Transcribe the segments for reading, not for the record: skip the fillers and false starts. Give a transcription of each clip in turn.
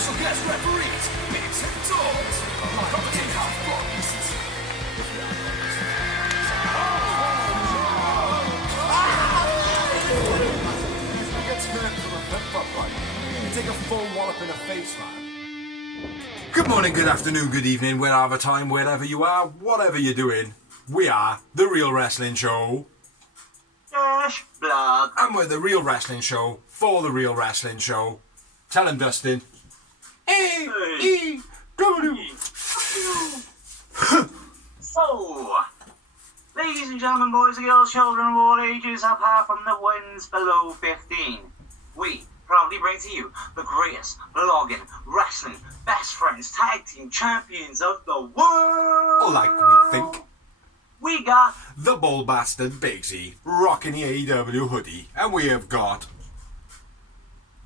special guest referees, bigs and dogs, commenting half boxed. Who gets hurt from a flip-flop fight? You take a full wallop in the face, man. Good morning, good afternoon, good evening, wherever time, wherever you are, whatever you're doing. We are The Real Wrestling Show. Yes, blood. And we're The Real Wrestling Show for The Real Wrestling Show. Tell him, Dustin. A-E-W. So, ladies and gentlemen, boys and girls, children of all ages, apart from the ones below 15, we proudly bring to you the greatest blogging, wrestling, best friends, tag team champions of the world. Like we think. We got The Bull Bastard Bigsy rocking the AEW hoodie. And we have got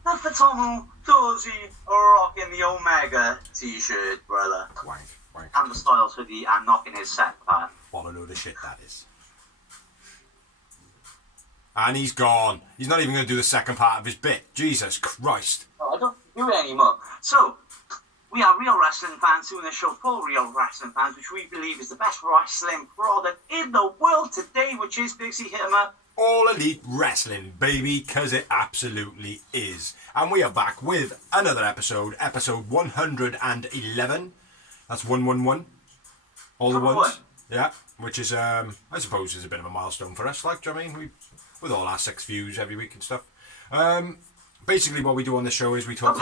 the phenomenal Dorsey rocking the Omega t-shirt, brother. Wank, wank. And the Styles hoodie and knocking his set back. What a load of shit that is. And he's gone. He's not even going to do the second part of his bit. Jesus Christ. Oh, I don't do it anymore. So, we are real wrestling fans doing this show for real wrestling fans, which we believe is the best wrestling product in the world today, which is Dixie Hitmer. All Elite Wrestling, baby, because it absolutely is. And we are back with another episode 111. That's 111. All the ones. Yeah, which is, I suppose, is a bit of a milestone for us. Like, do you know what I mean? With all our 6 views every week and stuff. Basically, what we do on this show is we talk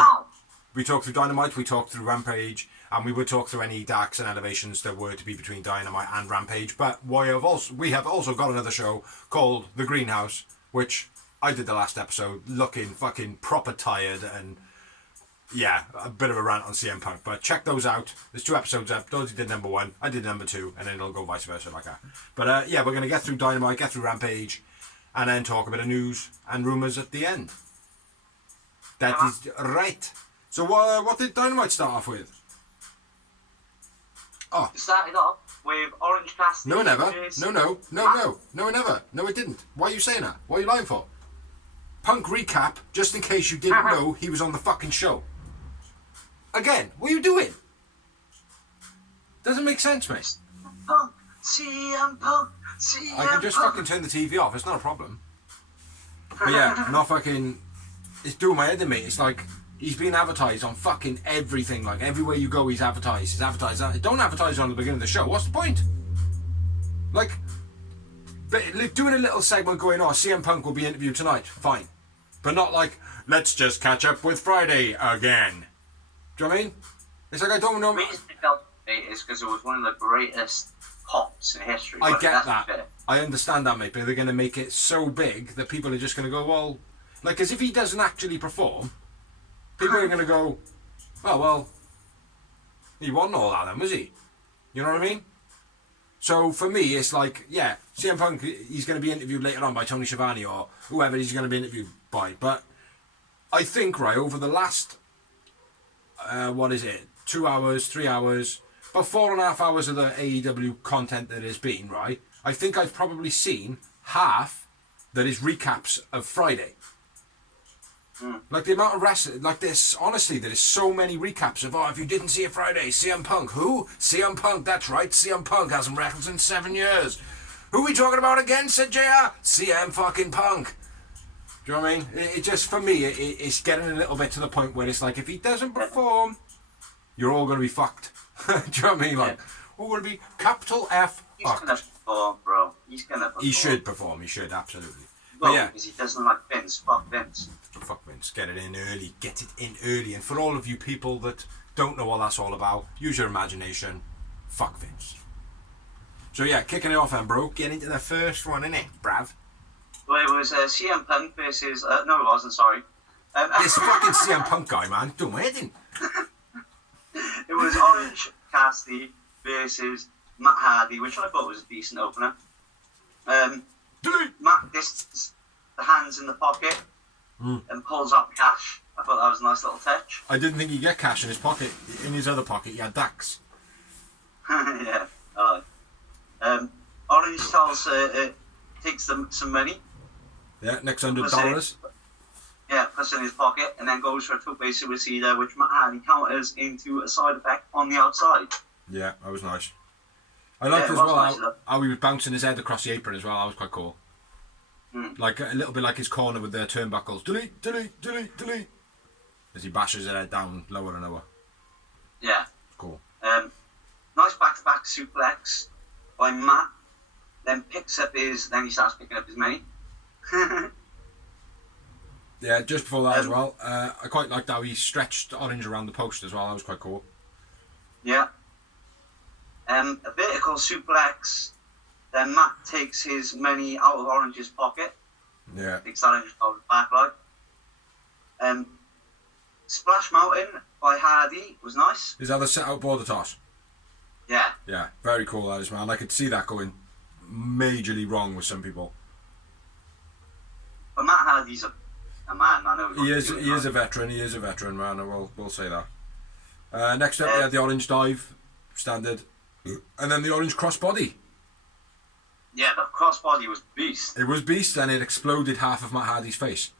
through Dynamite, we talk through Rampage, and we would talk through any darks and elevations that were to be between Dynamite and Rampage. But we have also got another show called The Greenhouse, which I did the last episode, looking fucking proper tired and yeah, a bit of a rant on CM Punk. But check those out. There's 2 episodes up. Dodgy did number 1, I did number 2, and then it'll go vice versa like that. But yeah, we're going to get through Dynamite, get through Rampage, and then talk a bit of news and rumours at the end. That is right. So what did Dynamite start off with? Oh. It started off with Orange Cassidy. No, it never. No, it never. No, it didn't. Why are you saying that? What are you lying for? Punk recap, just in case you didn't know he was on the fucking show. Again, what are you doing? Doesn't make sense, mate. Punk, CM Punk, CM I can just Punk. fucking turn the TV off. It's not a problem. But yeah, not fucking... It's doing my head in, mate. It's like... He's being advertised on fucking everything. Like, everywhere you go, he's advertised. He's advertised. Don't advertise on the beginning of the show. What's the point? Like, doing a little segment going, oh, CM Punk will be interviewed tonight. Fine. But not like, let's just catch up with Friday again. Do you know what I mean? It's like, I don't know. The reason it felt is because it was one of the greatest pops in history. I get that. I understand that, mate. But they're going to make it so big that people are just going to go, well... Like, as if he doesn't actually perform... People are going to go, oh, well, he wasn't all that then, was he? You know what I mean? So for me, it's like, yeah, CM Punk, he's going to be interviewed later on by Tony Schiavone or whoever he's going to be interviewed by. But I think, right, over the last, 2 hours, 3 hours, about 4.5 hours of the AEW content that has been, right, I think I've probably seen half that is recaps of Friday. Like the amount of wrestling, like this, honestly, there is so many recaps of, oh, if you didn't see it Friday, CM Punk, who? CM Punk, that's right, CM Punk hasn't wrestled in 7 years. Who are we talking about again, said JR? CM fucking Punk. Do you know what I mean? It just, for me, it's getting a little bit to the point where it's like, if he doesn't perform, you're all going to be fucked. Do you know what I mean? Like, we're going to be capital F He's going to perform, bro. He's going to perform. He should perform, he should, absolutely. Well, yeah. because he doesn't like Vince. Fuck Vince. Fuck Vince, get it in early, get it in early. And for all of you people that don't know what that's all about, use your imagination. Fuck Vince. So yeah, kicking it off then, bro. Get into the first one, innit, brav? Well, it was CM Punk versus... no, it wasn't, sorry. This fucking CM Punk guy, man. Don't my head in. It was Orange Cassidy versus Matt Hardy, which I thought was a decent opener. Matt discs the hands in the pocket and pulls out cash. I thought that was a nice little touch. I didn't think he'd get cash in his pocket. In his other pocket, he had Dax. Yeah. Orange tells takes them some money. Yeah, next $100. Yeah, puts it in his pocket and then goes for a tope suicida, which Matt Hardy counters into a side effect on the outside. Yeah, that was nice. I liked as well how he was bouncing his head across the apron as well. That was quite cool. Like a little bit like his corner with the turnbuckles. Delete, delete, delete, delete. As he bashes his head down lower and lower. Yeah. Cool. Nice back-to-back suplex by Matt. Then he starts picking up his money. Yeah, just before that as well, I quite liked how he stretched Orange around the post as well. That was quite cool. Yeah. A vertical suplex. Then Matt takes his money out of Orange's pocket. Yeah. Takes that into the back line. Splash Mountain by Hardy was nice. Is that the set out border toss? Yeah. Yeah, very cool that is, man. I could see that going majorly wrong with some people. But Matt Hardy's a man, I know. He is a veteran, man, we'll say that. Next up, we had the orange dive, standard. And then the orange crossbody. Yeah, the crossbody was beast. It was beast, and it exploded half of Matt Hardy's face.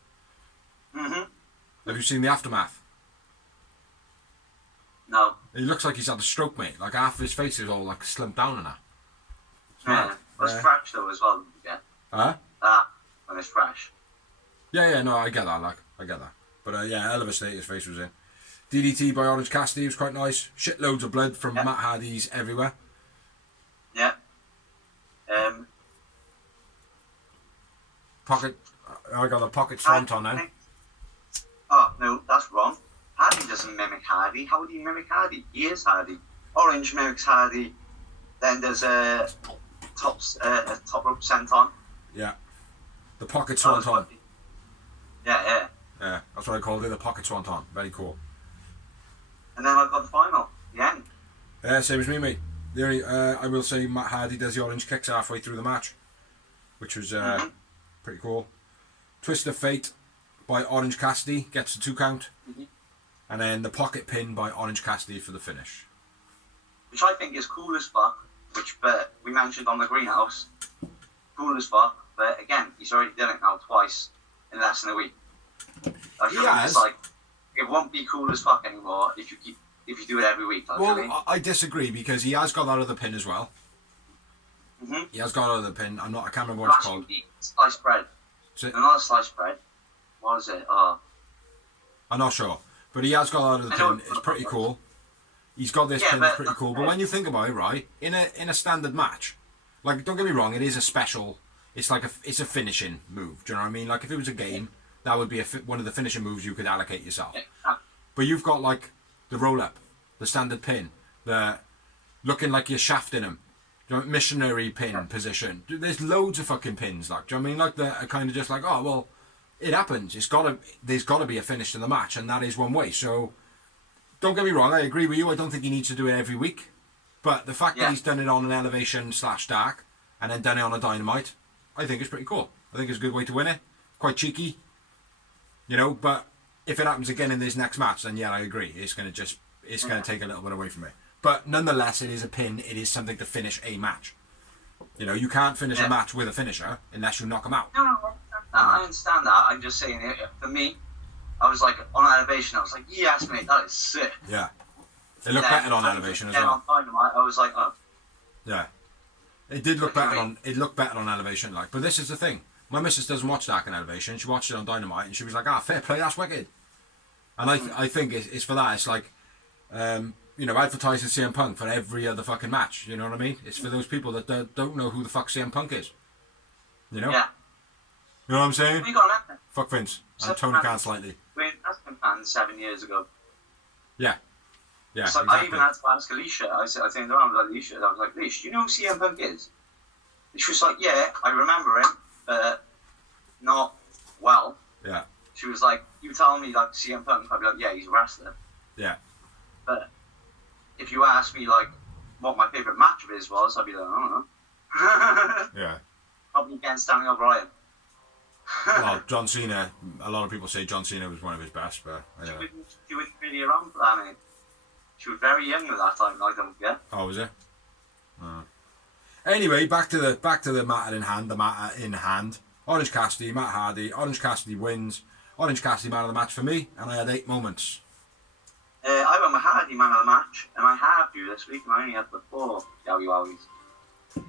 Mm-hmm. Have you seen the aftermath? No. He looks like he's had a stroke, mate. Like half of his face is all like slumped down and that. Yeah. It was fresh though as well. Yeah. Huh? When it's fresh. Yeah, no, I get that. But yeah, hell of a state his face was in. DDT by Orange Cassidy was quite nice. Shitloads of blood from Matt Hardy's everywhere. Yeah. Pocket. I got a pocket swanton now. Oh no, that's wrong. Hardy doesn't mimic Hardy. How would he mimic Hardy? He is Hardy. Orange mimics Hardy. Then there's a top rope senton. Yeah. The pocket swanton. Yeah. Yeah, that's what I called it, the pocket swanton. Very cool. And then I've got the final, the end. Yeah, same as me, mate. The only, I will say Matt Hardy does the orange kicks halfway through the match, which was pretty cool. Twist of Fate by Orange Cassidy gets the 2 count. And then the pocket pin by Orange Cassidy for the finish. Which I think is cool as fuck, but we mentioned on the greenhouse. Cool as fuck, but again, he's already done it now twice in less than a week. It's like, it won't be cool as fuck anymore if you do it every week. I disagree because he has got that other pin as well. He has got another pin. I can't remember what it's called. Sliced bread. Not sliced bread. What is it? I'm not sure. But he has got that other pin. It's pretty cool. He's got this pin. It's pretty cool. But when you think about it, right, in a standard match, like, don't get me wrong, it is a special. It's like it's a finishing move. Do you know what I mean? Like, if it was a game, that would be one of the finishing moves you could allocate yourself. But you've got like the roll up, the standard pin, the looking like you're shafting him. Do you know, missionary pin position. There's loads of fucking pins. Like, do you know what I mean? Like, they're kind of just like, oh well, it happens. There's got to be a finish to the match, and that is one way. So, don't get me wrong. I agree with you. I don't think he needs to do it every week. But the fact that he's done it on an elevation / dark, and then done it on a dynamite, I think it's pretty cool. I think it's a good way to win it. Quite cheeky, you know. But if it happens again in this next match, then yeah, I agree. It's gonna take a little bit away from it. But nonetheless, it is a pin. It is something to finish a match. You know, you can't finish a match with a finisher unless you knock him out. No, I understand that. I'm just saying, for me, I was like, on elevation, I was like, yes, mate, that is sick. Yeah. It looked better on elevation as well. On Dynamite, I was like, oh. Yeah. It did look better on elevation, like. But this is the thing. My missus doesn't watch Dark on elevation. She watched it on Dynamite, and she was like, fair play, that's wicked. And I think it's for that. It's like, you know, advertising CM Punk for every other fucking match. You know what I mean? It's for those people that don't know who the fuck CM Punk is. You know? Yeah. You know what I'm saying? We got that. Fuck Vince. And Tony Khan slightly. That's been planned 7 years ago. Yeah. Yeah, so exactly. I even had to ask Alicia. I turned around and was like, Alicia, I was like, Alicia, do you know who CM Punk is? And she was like, yeah, I remember him, but not well. Yeah. She was like, you tell me like CM Punk, I'd be like, yeah, he's a wrestler. Yeah. But if you ask me like what my favourite match of his was, I'd be like, I don't know. Yeah. Probably against Daniel Bryan. Well, John Cena, a lot of people say John Cena was one of his best, but anyway. She wasn't really around for that, mate. She was very young at that time, I don't get. Oh, was it? Anyway, back to the matter in hand. The matter in hand. Orange Cassidy, Matt Hardy. Orange Cassidy wins. Orange Cassidy man of the match for me, and I had 8 moments. I went with Hardy man of the match, and I have you this week, and I only had the 4 Yowie Wowies.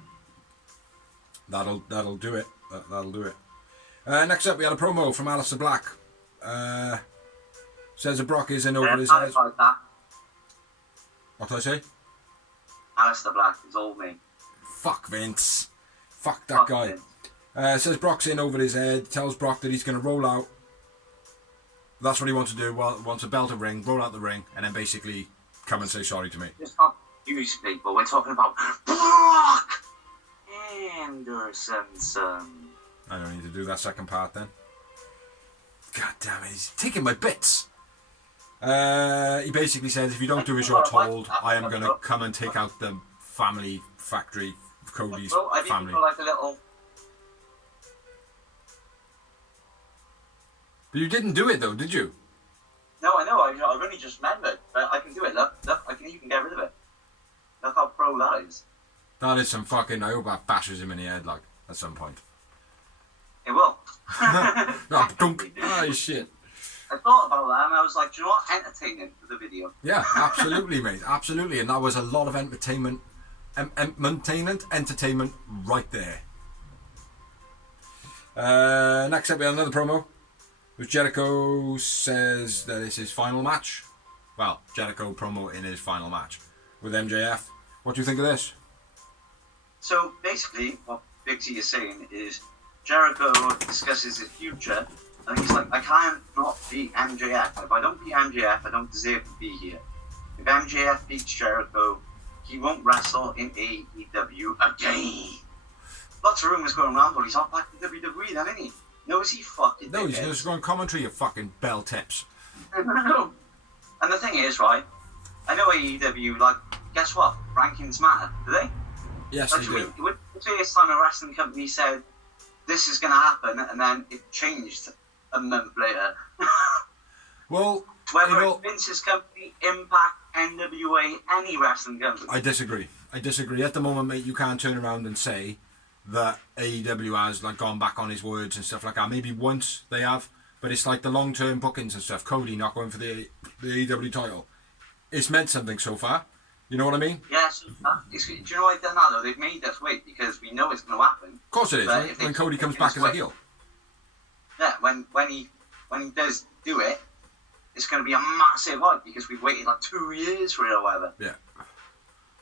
That'll do it. That'll do it. Next up, we had a promo from Aleister Black. Says that Brock is in over his head. What did I say? Aleister Black is old me. Fuck Vince. Fuck that guy. Says Brock's in over his head. Tells Brock that he's going to roll out. That's what he wants to do. Wants to belt a ring, roll out the ring, and then basically come and say sorry to me. Just not use people. We're talking about Brock Anderson. I don't need to do that second part then. God damn it, he's taking my bits. He basically says, if you don't do as you're told, I am going to come and take out the family factory, Cody's family. Like a little... But you didn't do it though, did you? No, I know. I've only just remembered. But I can do it. Look. You can get rid of it. Look how pro that is. That is some fucking... I hope that bashes him in the head, like, at some point. It will. Oh, dunk. Oh, shit. I thought about that and I was like, do you know what? Entertaining for the video. Yeah, absolutely, mate. Absolutely. And that was a lot of entertainment right there. Next up, we have another promo. Which Jericho says that it's his final match. Well, Jericho promo in his final match with MJF. What do you think of this? So basically, what Big T is saying is Jericho discusses his future, and he's like, I can't not beat MJF. If I don't beat MJF, I don't deserve to be here. If MJF beats Jericho, he won't wrestle in AEW again. Lots of rumours going around, but he's not back in WWE then, isn't he? No, is he fucking... No, he's just going commentary, you fucking bell tips. No. And the thing is, right, I know AEW, like, guess what? Rankings matter, do they? Yes, like, they do. When the first time a wrestling company said, this is going to happen, and then it changed a month later. Well, whether it's Vince's company, Impact, NWA, any wrestling company. I disagree. At the moment, mate, you can't turn around and say that AEW has like gone back on his words and stuff like that. Maybe once they have, but it's like the long-term bookings and stuff. Cody not going for the AEW title. It's meant something so far. You know what I mean? Yes. Do you know why they've done that though? They've made us wait because we know it's going to happen. Of course it is. Right? When Cody comes back as a heel. Yeah, when he does do it, it's going to be a massive hype because we've waited like 2 years for it or whatever. Yeah.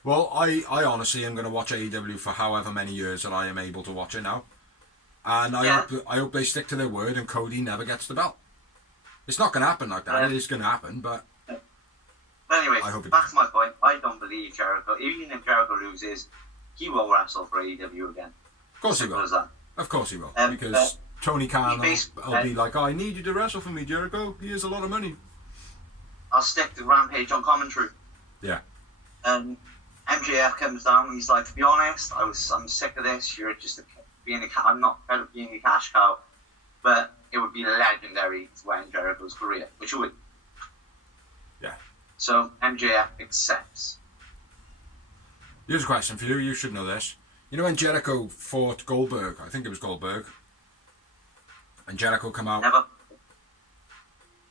Well, I honestly am going to watch AEW for however many years that I am able to watch it now. And I hope they stick to their word and Cody never gets the belt. It's not going to happen like that. It is going to happen, but... But anyway, back to my point. I don't believe Jericho. Even if Jericho loses, he will wrestle for AEW again. Of course he will. Of course he will. Because Tony Khan will be like, oh, I need you to wrestle for me, Jericho. Here's a lot of money. I'll stick to Rampage on commentary. Yeah. And MJF comes down and he's like, to be honest, I'm sick of this. You're just I'm not fed of being a cash cow. But it would be legendary to end Jericho's career, which it would. Yeah. So MJF accepts. Here's a question for you. You should know this. You know when Jericho fought Goldberg? I think it was Goldberg. And Jericho come out. Never.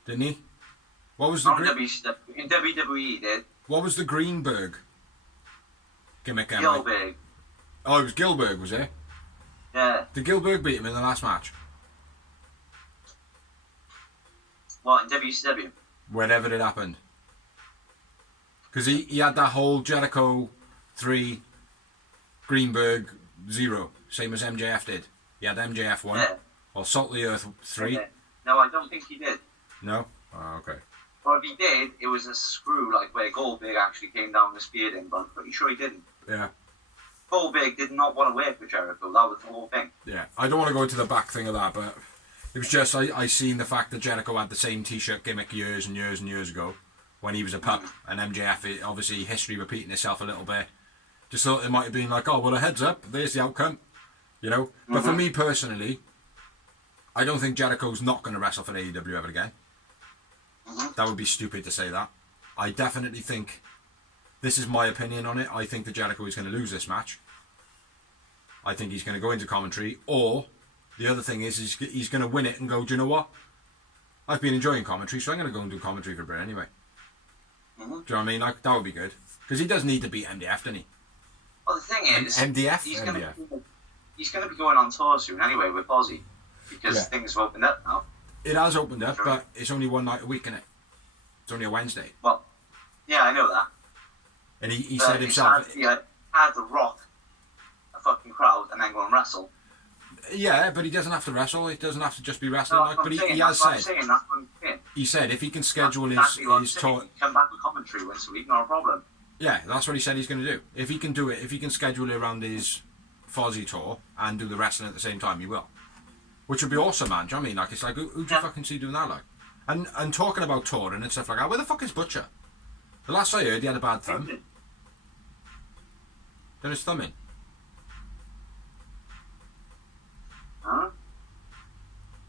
Didn't he? What was the in WWE he did. What was the Greenberg gimmick? Gilberg. Oh, it was Gilberg, was it? Yeah. Did Gilberg beat him in the last match? What, in WCW? Whenever it happened. Because he had that whole Jericho 3, Greenberg 0, same as MJF did. He had MJF 1, or Salt of the Earth 3. Yeah. No, I don't think he did. No? Oh, okay. Or if he did, it was a screw, like where Goldberg actually came down and speared him, but I'm pretty sure he didn't. Yeah. Goldberg did not want to work with Jericho, that was the whole thing. Yeah, I don't want to go into the back thing of that, but it was just, I seen the fact that Jericho had the same t-shirt gimmick years and years and years ago when he was a pup, and MJF, obviously history repeating itself a little bit. Just thought it might have been like, oh, well, a heads up, there's the outcome, you know? But for me personally, I don't think Jericho's not going to wrestle for AEW ever again. That would be stupid to say that. I definitely think, this is my opinion on it, I think that Jericho is going to lose this match. I think he's going to go into commentary, or the other thing is he's going to win it and go, do you know what? I've been enjoying commentary, so I'm going to go and do commentary for BRYAN anyway. Mm-hmm. Do you know what I mean? Like, that would be good. Because he does need to beat MDF, doesn't he? Well, the thing is, MDF? he's MDF. going to be going on tour soon anyway with Aussie, because things have opened up now. It has opened up, but it's only one night a week, isn't it? It's only a Wednesday. Well, yeah, I know that. And he said himself... He had to rock a fucking crowd and then go and wrestle. Yeah, but he doesn't have to wrestle. It doesn't have to just be wrestling. No, like, but he has said... He said if he can schedule his tour... Come back with commentary once a week, not a problem. Yeah, that's what he said he's going to do. If he can do it, if he can schedule it around his Fozzy tour and do the wrestling at the same time, he will. Which would be awesome, man. Do you know what I mean? Like, it's like, who do you fucking see doing that, like? And talking about touring and stuff like that, where the fuck is Butcher? The last I heard, he had a bad thumb. Done his thumb in. Huh?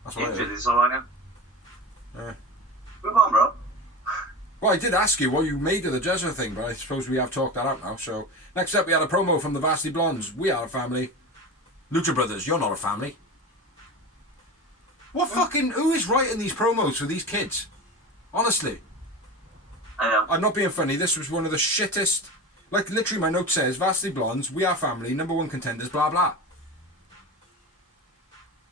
That's what I heard. Is all right now. Yeah. Move on, bro. Well, I did ask you what you made of the Jezza thing, but I suppose we have talked that out now. So, next up, we had a promo from the Varsity Blondes. We are a family. Lucha Brothers, you're not a family. What fucking... Who is writing these promos for these kids? Honestly. I know. I'm not being funny. This was one of the shittest... Like, literally, my note says, Varsity Blondes, we are family, #1 contenders, blah, blah.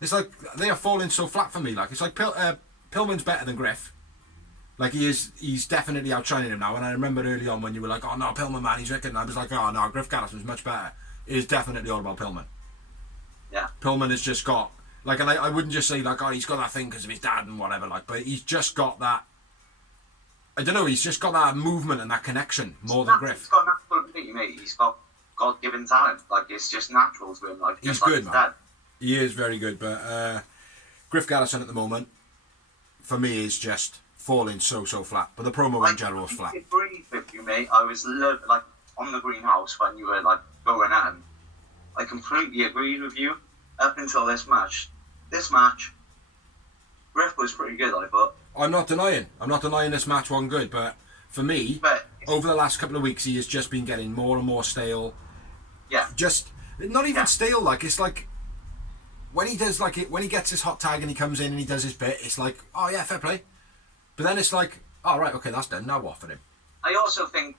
It's like, they are falling so flat for me. Like, it's like, Pillman's better than Griff. Like, he's definitely outshining him now. And I remember early on when you were like, oh, no, Pillman, man, he's wicked. And I was like, oh, no, Griff Garrison's much better. It is definitely all about Pillman. Yeah. Pillman has just got... Like, and I wouldn't just say, like, oh, he's got that thing because of his dad and whatever, like, but he's just got that... I don't know, he's just got that movement and that connection more than Griff. He's got natural ability, mate. He's got God-given talent. Like, it's just natural to him. Like, he's just good, like man. He is very good, but Griff Garrison at the moment, for me, is just falling so flat. But the promo in general is flat. I agree with you, mate. I was like on the greenhouse when you were like going at him. I completely agreed with you up until this match. This match, Griff was pretty good, I thought. I'm not denying this match wasn't good, but for me, over the last couple of weeks, he has just been getting more and more stale. Yeah. Just not even stale. Like, it's like when he does like it, when he gets his hot tag and he comes in and he does his bit, it's like, oh yeah, fair play. But then it's like, oh right, okay, that's done. Now what for him? I also think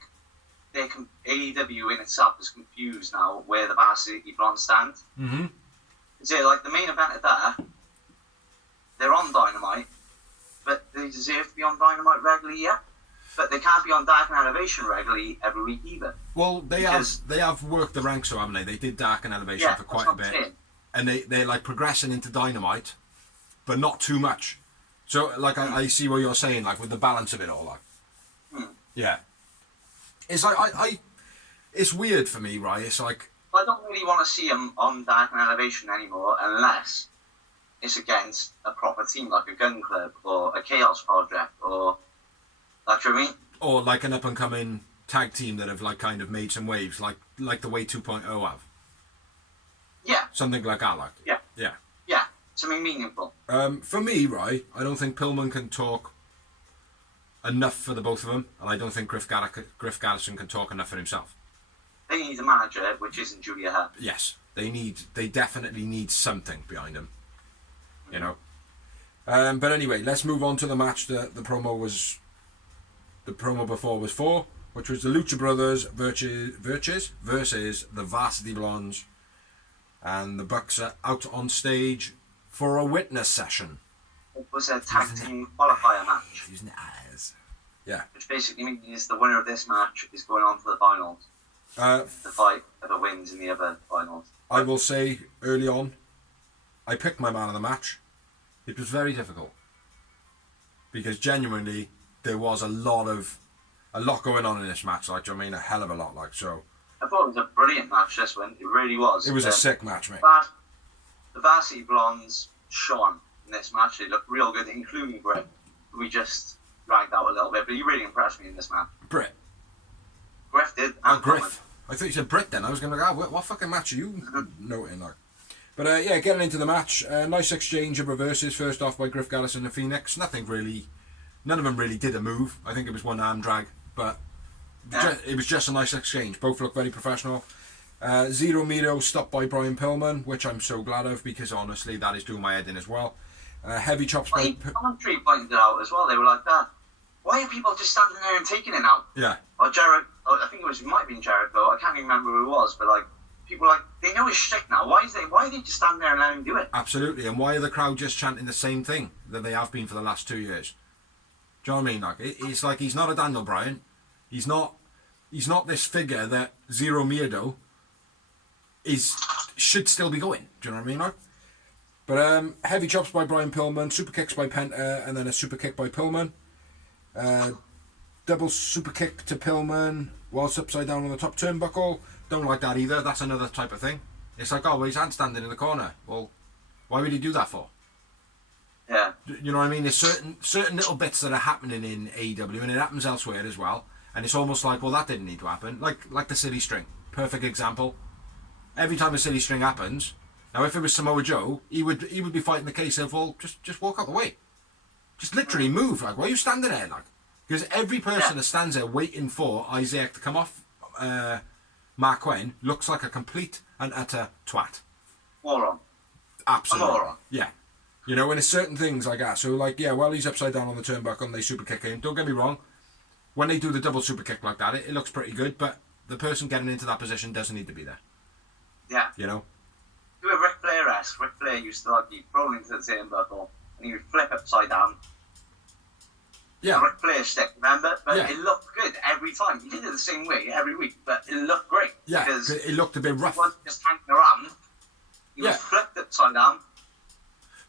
AEW in itself is confused now where the Varsity Blondes stand. Mm-hmm. So like the main event of that, they're on Dynamite, but they deserve to be on Dynamite regularly, yeah. But they can't be on Dark and Elevation regularly every week either. Well, they have worked the ranks, so haven't they? They did Dark and Elevation for quite a bit, and they're like progressing into Dynamite, but not too much. So like I see what you're saying, like with the balance of it all, like yeah. It's like it's weird for me, right? It's like I don't really want to see him on Dark and Elevation anymore unless it's against a proper team like a Gun Club or a Chaos Project or like, you know what I mean? Or like an up and coming tag team that have like kind of made some waves, like the way 2.0 have. Yeah. Something like that, like. Yeah. Yeah. Yeah. Something meaningful. For me, right, I don't think Pillman can talk enough for the both of them, and I don't think Griff Garrison can talk enough for himself. They need a manager, which isn't Julia Hart. Yes, they definitely need something behind them, you know. But anyway, let's move on to the match that the promo before was for, which was the Lucha Brothers versus the Varsity Blondes, and the Bucks are out on stage for a witness session. It was a tag team qualifier match. Using the eyes. Yeah. Which basically means the winner of this match is going on to the finals. The fight ever wins in the other finals. I will say early on, I picked my man of the match. It was very difficult because genuinely there was a lot going on in this match. Like, do you know what I mean? A hell of a lot. Like, so. I thought it was a brilliant match. This one, it really was. It was a sick match, mate. The Varsity Blondes shone in this match. They looked real good, including Britt. We just dragged out a little bit, but he really impressed me in this match. Britt. Griff did. Griff. I thought you said Britt then. I was going to go, what fucking match are you noting, like? But yeah, getting into the match, nice exchange of reverses. First off by Griff Garrison and Phoenix. None of them really did a move. I think it was one arm drag, but it was just a nice exchange. Both looked very professional. Zero Mito stopped by Brian Pillman, which I'm so glad of because honestly that is doing my head in as well. Heavy chops Well, by... even commentary pointed it out as well. They were like that. Why are people just standing there and taking it now? Yeah. Or Jared, I think it might have been Jared though. I can't even remember who it was, but like people are like they know his shtick now. Why are they just standing there and letting him do it? Absolutely. And why are the crowd just chanting the same thing that they have been for the last 2 years? Do you know what I mean? Like it's like he's not a Daniel Bryan. He's not this figure that Zero Miedo should still be going. Do you know what I mean? Like? But heavy chops by Brian Pillman, super kicks by Penta, and then a super kick by Pillman. Double super kick to Pillman whilst upside down on the top turnbuckle. Don't like that either. That's another type of thing. It's like, oh, well, he's handstanding in the corner. Well, why would he do that for? Yeah. You know what I mean? There's certain little bits that are happening in AEW, and it happens elsewhere as well. And it's almost like, well, that didn't need to happen. Like the silly string. Perfect example. Every time a silly string happens, now if it was Samoa Joe, he would be fighting the case of, well, just walk out the way. Just literally move. Like, why are you standing there? Like, because every person that stands there waiting for Isaac to come off Mark Quinn looks like a complete and utter twat. Moron. Absolutely. A moron. Yeah. You know, and it's certain things like that. So, like, yeah, while he's upside down on the turnbuckle and they super kick him, don't get me wrong, when they do the double super kick like that, it looks pretty good, but the person getting into that position doesn't need to be there. Yeah. You know? Do a Ric Flair-esque. Ric Flair used to like be thrown into the turnbuckle and he would flip upside down. Yeah. Ric Flair stick, remember? But Yeah. it looked good every time. He did it the same way every week, but it looked great. Yeah, Because it looked a bit rough. he wasn't just hanging around. He Yeah. was flipped upside down,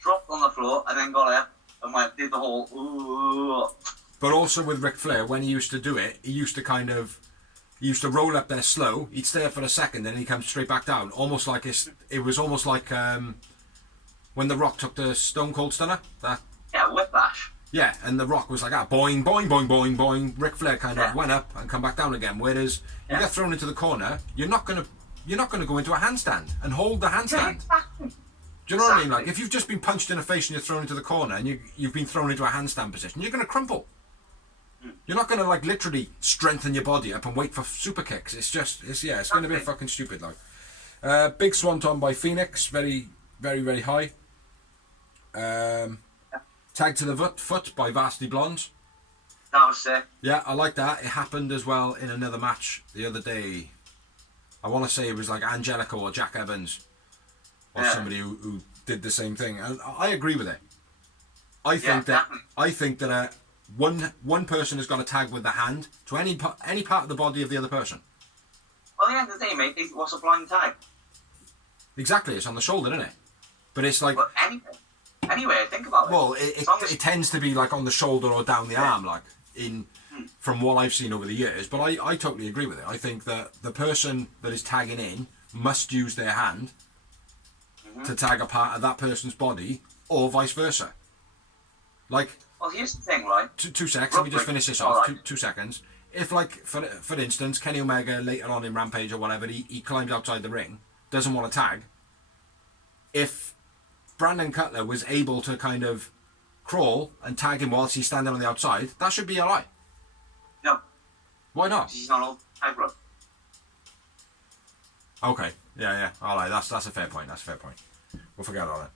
dropped on the floor, and then got up and did the whole ooh. But also with Ric Flair, when he used to do it, he used to roll up there slow. He'd stay up for a second, then he'd come straight back down. Almost like it was almost like when The Rock took the Stone Cold Stunner. Yeah, whiplash. Yeah, and The Rock was like, boing, boing, boing, boing, boing. Ric Flair kind of went up and come back down again. Whereas you get thrown into the corner, you're not gonna go into a handstand and hold the handstand. Exactly. Do you know what I mean? Like if you've just been punched in the face and you're thrown into the corner and you've been thrown into a handstand position, you're gonna crumple. You're not gonna like literally strengthen your body up and wait for super kicks. It's gonna be fucking stupid. Like big swanton by Phoenix, very, very, very high. Tag to the foot by Varsity Blondes. That was sick. Yeah, I like that. It happened as well in another match the other day. I want to say it was like Angelico or Jack Evans or somebody who did the same thing, and I agree with it. I think that one person has got to tag with the hand to any part of the body of the other person. Well, at the end of the day, mate, what's a blind tag? Exactly, it's on the shoulder, isn't it? But it's like... But anyway, think about it. Well, it tends to be like on the shoulder or down the arm, like from what I've seen over the years. But I totally agree with it. I think that the person that is tagging in must use their hand to tag a part of that person's body, or vice versa. Like... Well, here's the thing, right? Two seconds, let me just finish this off. 2 seconds. If, like, for instance, Kenny Omega later on in Rampage or whatever, he climbs outside the ring, doesn't want to tag. If Brandon Cutler was able to kind of crawl and tag him whilst he's standing on the outside, that should be alright. No. Why not? He's not all tag rope. Okay. Yeah. Alright, that's a fair point. We'll forget about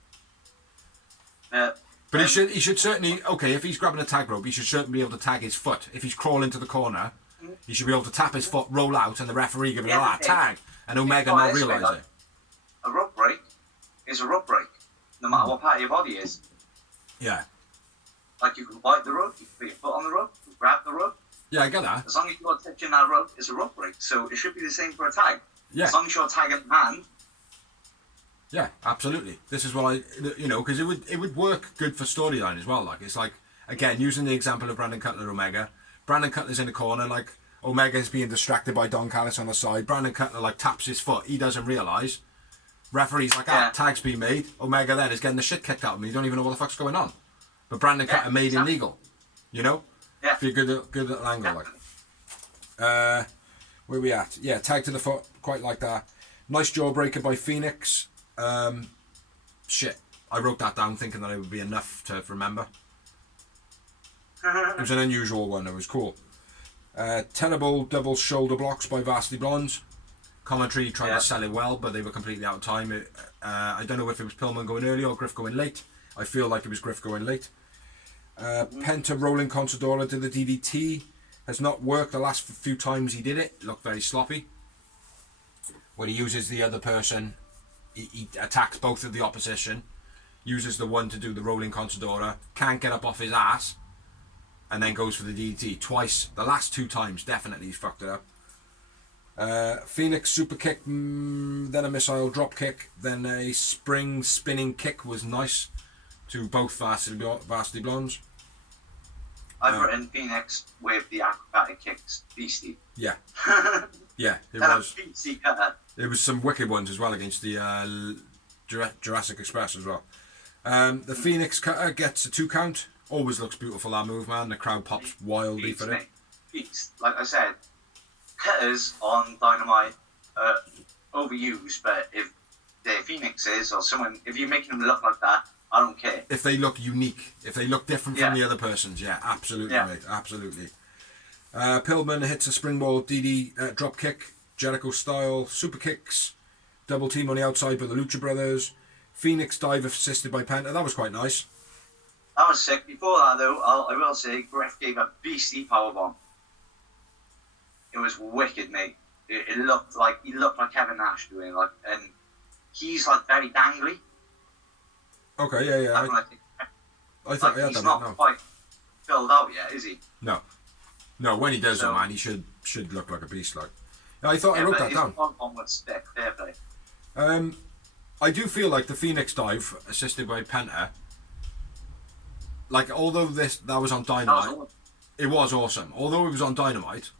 that. But he should certainly, okay, if he's grabbing a tag rope, he should certainly be able to tag his foot. If he's crawling to the corner, he should be able to tap his foot, roll out, and the referee give it a tag, and Omega not realise it. A rope break is a rope break, no matter what part of your body is. Yeah. Like you can bite the rope, you can put your foot on the rope, you can grab the rope. Yeah, I get that. As long as you're touching that rope, it's a rope break. So it should be the same for a tag. Yeah. As long as you're tagging hand. Yeah, absolutely. This is what because it would work good for storyline as well. Like it's like again using the example of Brandon Cutler Omega. Brandon Cutler's in the corner, like Omega's being distracted by Don Callis on the side. Brandon Cutler like taps his foot. He doesn't realise. Referee's like, tag's been made. Omega then is getting the shit kicked out of him. You don't even know what the fuck's going on. But Brandon Cutler made it legal. You know? Yeah. Be a good little angle like. Where we at? Yeah, tag to the foot. Quite like that. Nice jawbreaker by Phoenix. Shit. I wrote that down thinking that it would be enough to remember. It was an unusual one. It was cool. Terrible double shoulder blocks by Varsity Blondes. Commentary tried to sell it well, but they were completely out of time. I don't know if it was Pillman going early or Griff going late. I feel like it was Griff going late. Penta rolling Consadora to the DDT. Has not worked the last few times he did it. Looked very sloppy. When he uses the other person, he attacks both of the opposition. Uses the one to do the rolling Consadora. Can't get up off his ass. And then goes for the DDT. Twice. The last 2 times, definitely he's fucked it up. Phoenix super kick, then a missile drop kick, then a spring spinning kick was nice to both Varsity Blondes. I've written Phoenix with the acrobatic kicks, beastie. Yeah. Yeah, it was. Beastie cutter. There was some wicked ones as well against the Jurassic Express as well. The Phoenix cutter gets a 2 count. Always looks beautiful, that move, man. The crowd pops wildly for it. Beast. Like I said, cutters on Dynamite are overused, but if they're Phoenixes or someone, if you're making them look like that, I don't care. If they look unique, if they look different from the other person's, yeah, absolutely, mate, absolutely. Pillman hits a springboard DD drop kick, Jericho style, super kicks, double team on the outside by the Lucha Brothers, Phoenix dive assisted by Penta. That was quite nice. That was sick. Before that, though, I will say, Griff gave a beastly powerbomb. It was wicked, mate. It looked like Kevin Nash doing and he's like very dangly. Okay, yeah. I thought he had he's that. not quite filled out yet, is he? No, when he does it, man, he should look like a beast. Like, I thought I wrote that down. Powerbomb would stick. Fair play. I do feel like the Phoenix dive assisted by Penta. Like, although that was on Dynamite, it was awesome. Although it was on Dynamite,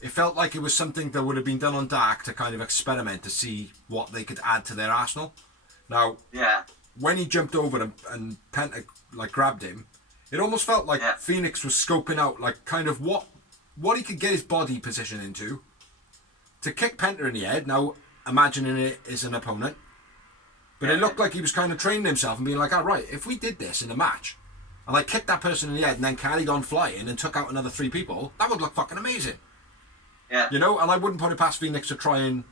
it felt like it was something that would have been done on Dark to kind of experiment to see what they could add to their arsenal. Now, when he jumped over and Penta like grabbed him, it almost felt like Phoenix was scoping out like kind of what he could get his body position into to kick Penta in the head. Now, imagining it as an opponent, but it looked like he was kind of training himself and being like, "All right, if we did this in a match." And I kicked that person in the head and then carried on flying and took out another 3 people, that would look fucking amazing. Yeah. You know, and I wouldn't put it past Phoenix to try and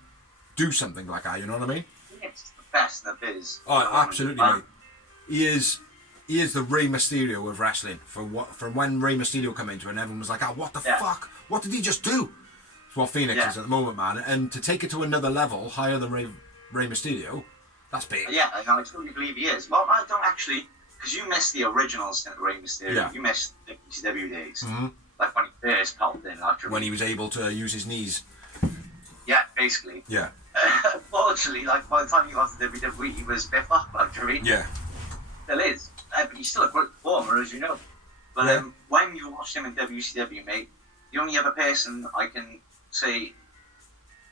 do something like that, you know what I mean? Phoenix is the best in the biz. Oh, absolutely, mate. He is the Rey Mysterio of wrestling. From when Rey Mysterio came into it and everyone was like, "Oh, what the fuck? What did he just do?" It's what Phoenix is at the moment, man. And to take it to another level, higher than Rey Mysterio, that's big. Yeah, and I totally believe he is. Well, I don't actually... Because you missed the original Rey Mysterio. Yeah. You missed the WCW days. Mm-hmm. Like when he first popped in. When he was able to use his knees. Yeah, basically. Yeah. Unfortunately, like by the time he got to WWE, he was a bit fucked, like, yeah. Still is. But he's still a great performer, as you know. But when you watched him in WCW, mate, the only other person I can say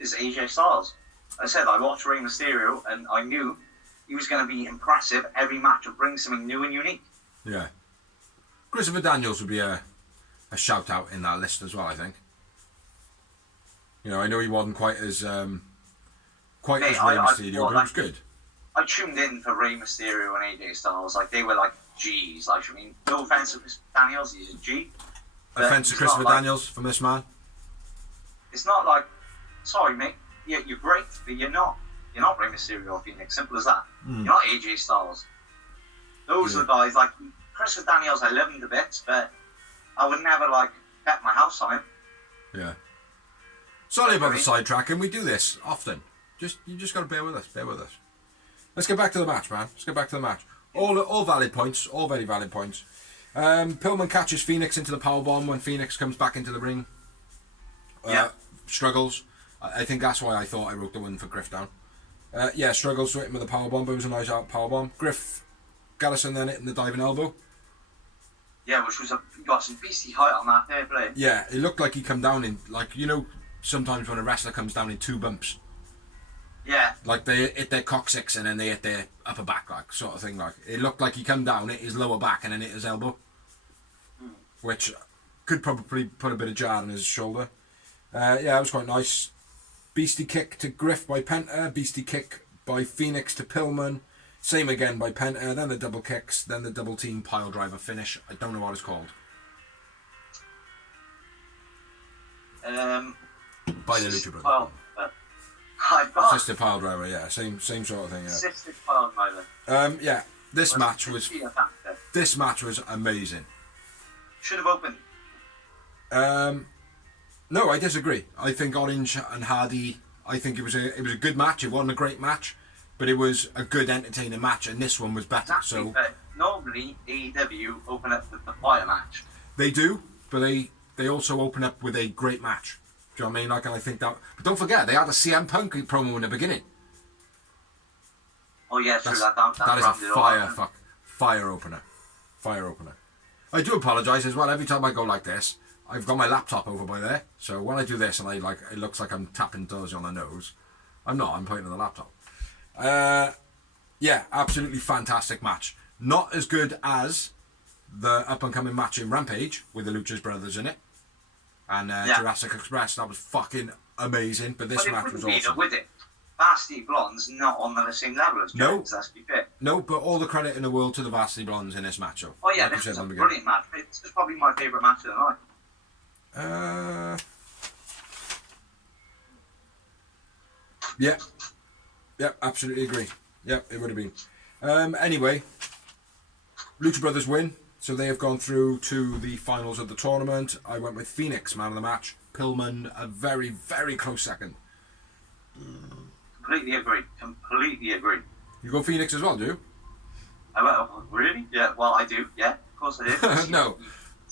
is AJ Styles. I said I watched Rey Mysterio and I knew he was going to be impressive every match and bring something new and unique. Yeah. Christopher Daniels would be a shout out in that list as well, I think. You know, I know he wasn't quite as Rey Mysterio, but he was good. I tuned in for Rey Mysterio and AJ Styles. Like, they were like G's. Like, I mean, no offense to Christopher Daniels, he's a G. Offense to Christopher Daniels from this man? It's not like, sorry, mate, yeah, you're great, but you're not Rey Mysterio or Phoenix. Simple as that. You're not AJ Styles. Those are the guys, like, Christopher Daniels, I love him to bits, but I would never, like, bet my house on him. Yeah. Sorry about the sidetrack, and we do this often. You just got to bear with us. Let's get back to the match, man. All valid points. All very valid points. Pillman catches Phoenix into the powerbomb when Phoenix comes back into the ring. Struggles. I think that's why I thought I wrote the one for Griff down. Struggles to hit him with the powerbomb, but it was a nice out powerbomb. Griff, Gallison then hitting the diving elbow. Yeah, which was got some beastly height on that fair play. Yeah, it looked like he come down in, like, you know, sometimes when a wrestler comes down in 2 bumps. Yeah. Like they hit their coccyx and then they hit their upper back, like, sort of thing. Like, it looked like he come down, hit his lower back and then hit his elbow. Which could probably put a bit of jar on his shoulder. It was quite nice. Beastie kick to Griff by Penta. Beastie kick by Phoenix to Pillman. Same again by Penta. Then the double kicks. Then the double team pile driver finish. I don't know what it's called. By the Lucha Brothers. Assisted pile driver, yeah. Same sort of thing, yeah. Assisted pile driver. this match was be a factor. this match was amazing. Should have opened. No, I disagree. I think Orange and Hardy. I think it was a good match. It wasn't a great match, but it was a good, entertaining match, and this one was better. Exactly, So but normally AEW open up with the fire match. they do, but they also open up with a great match. Do you know what I mean? Like, and I think that. But don't forget, they had a CM Punk promo in the beginning. Oh yeah, true. That That is a fire opener. Fire opener. I do apologise as well. Every time I go like this, I've got my laptop over by there. So when I do this and it looks like I'm tapping Dozy on the nose. I'm not. I'm pointing at the laptop. Yeah, absolutely fantastic match. Not as good as the up and coming match in Rampage with the Luchas Brothers in it and Jurassic Express. That was fucking amazing. But this match was awesome. With it. Varsity Blonde's not on the same level as Jones, let's be fair. No, but all the credit in the world to the Varsity Blondes in this match. Though. Oh yeah, this was a brilliant match. It's probably my favourite match of the night. Yeah, absolutely agree. Yeah, it would have been. Anyway, Lucha Brothers win, so they have gone through to the finals of the tournament. I went with Phoenix, man of the match. Pillman, a very, very close second. Completely agree. You go Phoenix as well, do you? Really? Yeah, well, I do. Yeah, of course I do. No.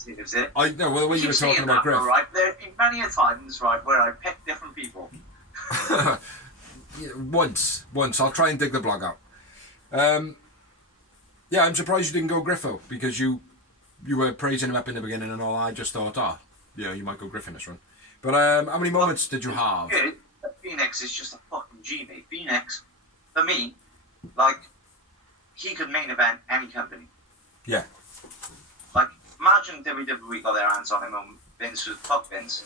It. I know. Well, when you were talking about Griff. Right, there have been many a times, right, where I picked different people. Yeah, once. I'll try and dig the blog out. Yeah, I'm surprised you didn't go Griffo because you were praising him up in the beginning and all. I just thought, you might go Griff in this one. But how many moments did you have? Good. Phoenix is just a fucking G, mate. Phoenix, for me, like, he could main event any company. Yeah. Like, imagine WWE got their hands on him and Vince was, fuck Vince.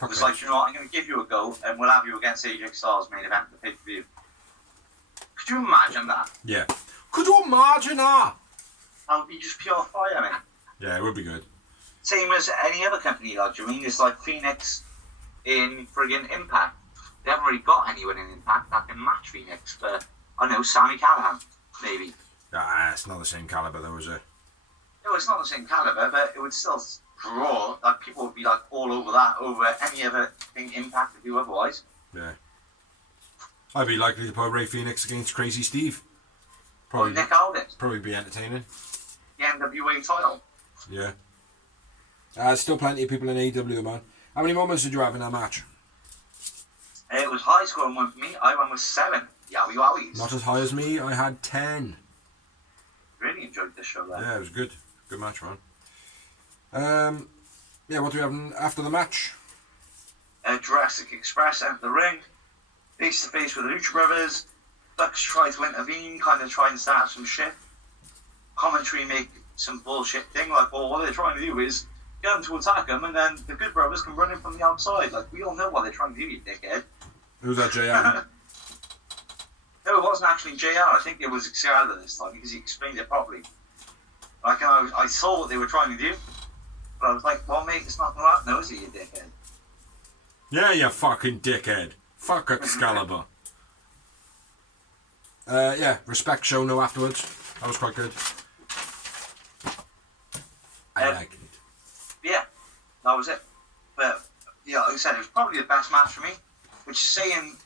It was like, you know what, I'm going to give you a go and we'll have you against AJ Styles main event the pay-per-view. Could you imagine that? Yeah. Could you imagine that? That would be just pure fire, man. Yeah, it would be good. Same as any other company, like, do you mean? It's like Phoenix in friggin' Impact. They haven't really got anyone in Impact that can match Phoenix, but I know Sami Callihan, maybe. It's not the same caliber though, is it? No, it's not the same caliber, but it would still draw. Like, people would be like all over that, over any other thing Impact would do otherwise. Yeah. I'd be likely to put Ray Phoenix against Crazy Steve. Or Nick Aldis. Probably be entertaining. The NWA title. Yeah. Still plenty of people in AEW, man. How many moments did you have in that match? It was high scoring one for me. I went with 7. Yowie wowies. Not as high as me. I had 10. Really enjoyed this show there. Yeah, it was good. Good match, man. Yeah, what do we have after the match? Jurassic Express entered the ring. Face to face with the Lucha Brothers. Bucks try to intervene, kind of try and start some shit. Commentary make some bullshit thing, like, well, what they're trying to do is get them to attack them, and then the Good Brothers can run in from the outside. Like, we all know what they're trying to do, you dickhead. Who's that, JR? No, it wasn't actually JR. I think it was Xavier this time, because he explained it properly. Like, I saw what they were trying to do, but I was like, well, mate, it's not going to happen, is it, you dickhead? Yeah, you fucking dickhead. Fuck Excalibur. Yeah, respect show no afterwards. That was quite good. I like it. Yeah, that was it. But, yeah, like I said, it was probably the best match for me, which is saying,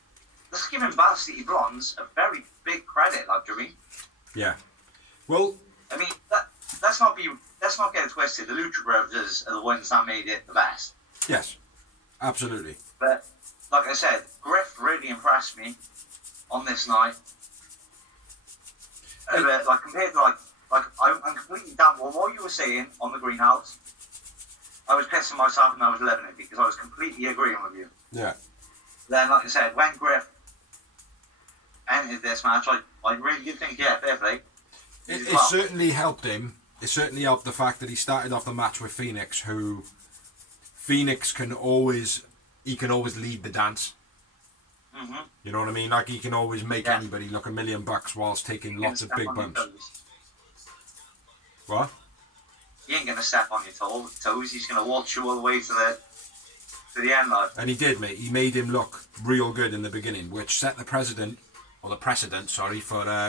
let's give him Varsity Bronze a very big credit, like, do you mean? Yeah. Well, I mean, let's not get it twisted. The Lucha Brothers are the ones that made it the best. yes, absolutely. But, like I said, Griff really impressed me on this night. Like, compared to, I'm completely down with what you were saying on the greenhouse. I was pissing myself and I was loving it because I was completely agreeing with you. Yeah. Then, like I said, when Griff entered this match, I really did think, yeah, fair play. It certainly helped him. It certainly helped the fact that he started off the match with Phoenix, who Phoenix can always lead the dance. Mm-hmm. You know what I mean? Like, he can always make anybody look $1 million whilst taking lots of big bumps. What? He ain't gonna step on your toes. He's gonna walk you all the way to the end, like. And he did, mate. He made him look real good in the beginning, which set the precedent, for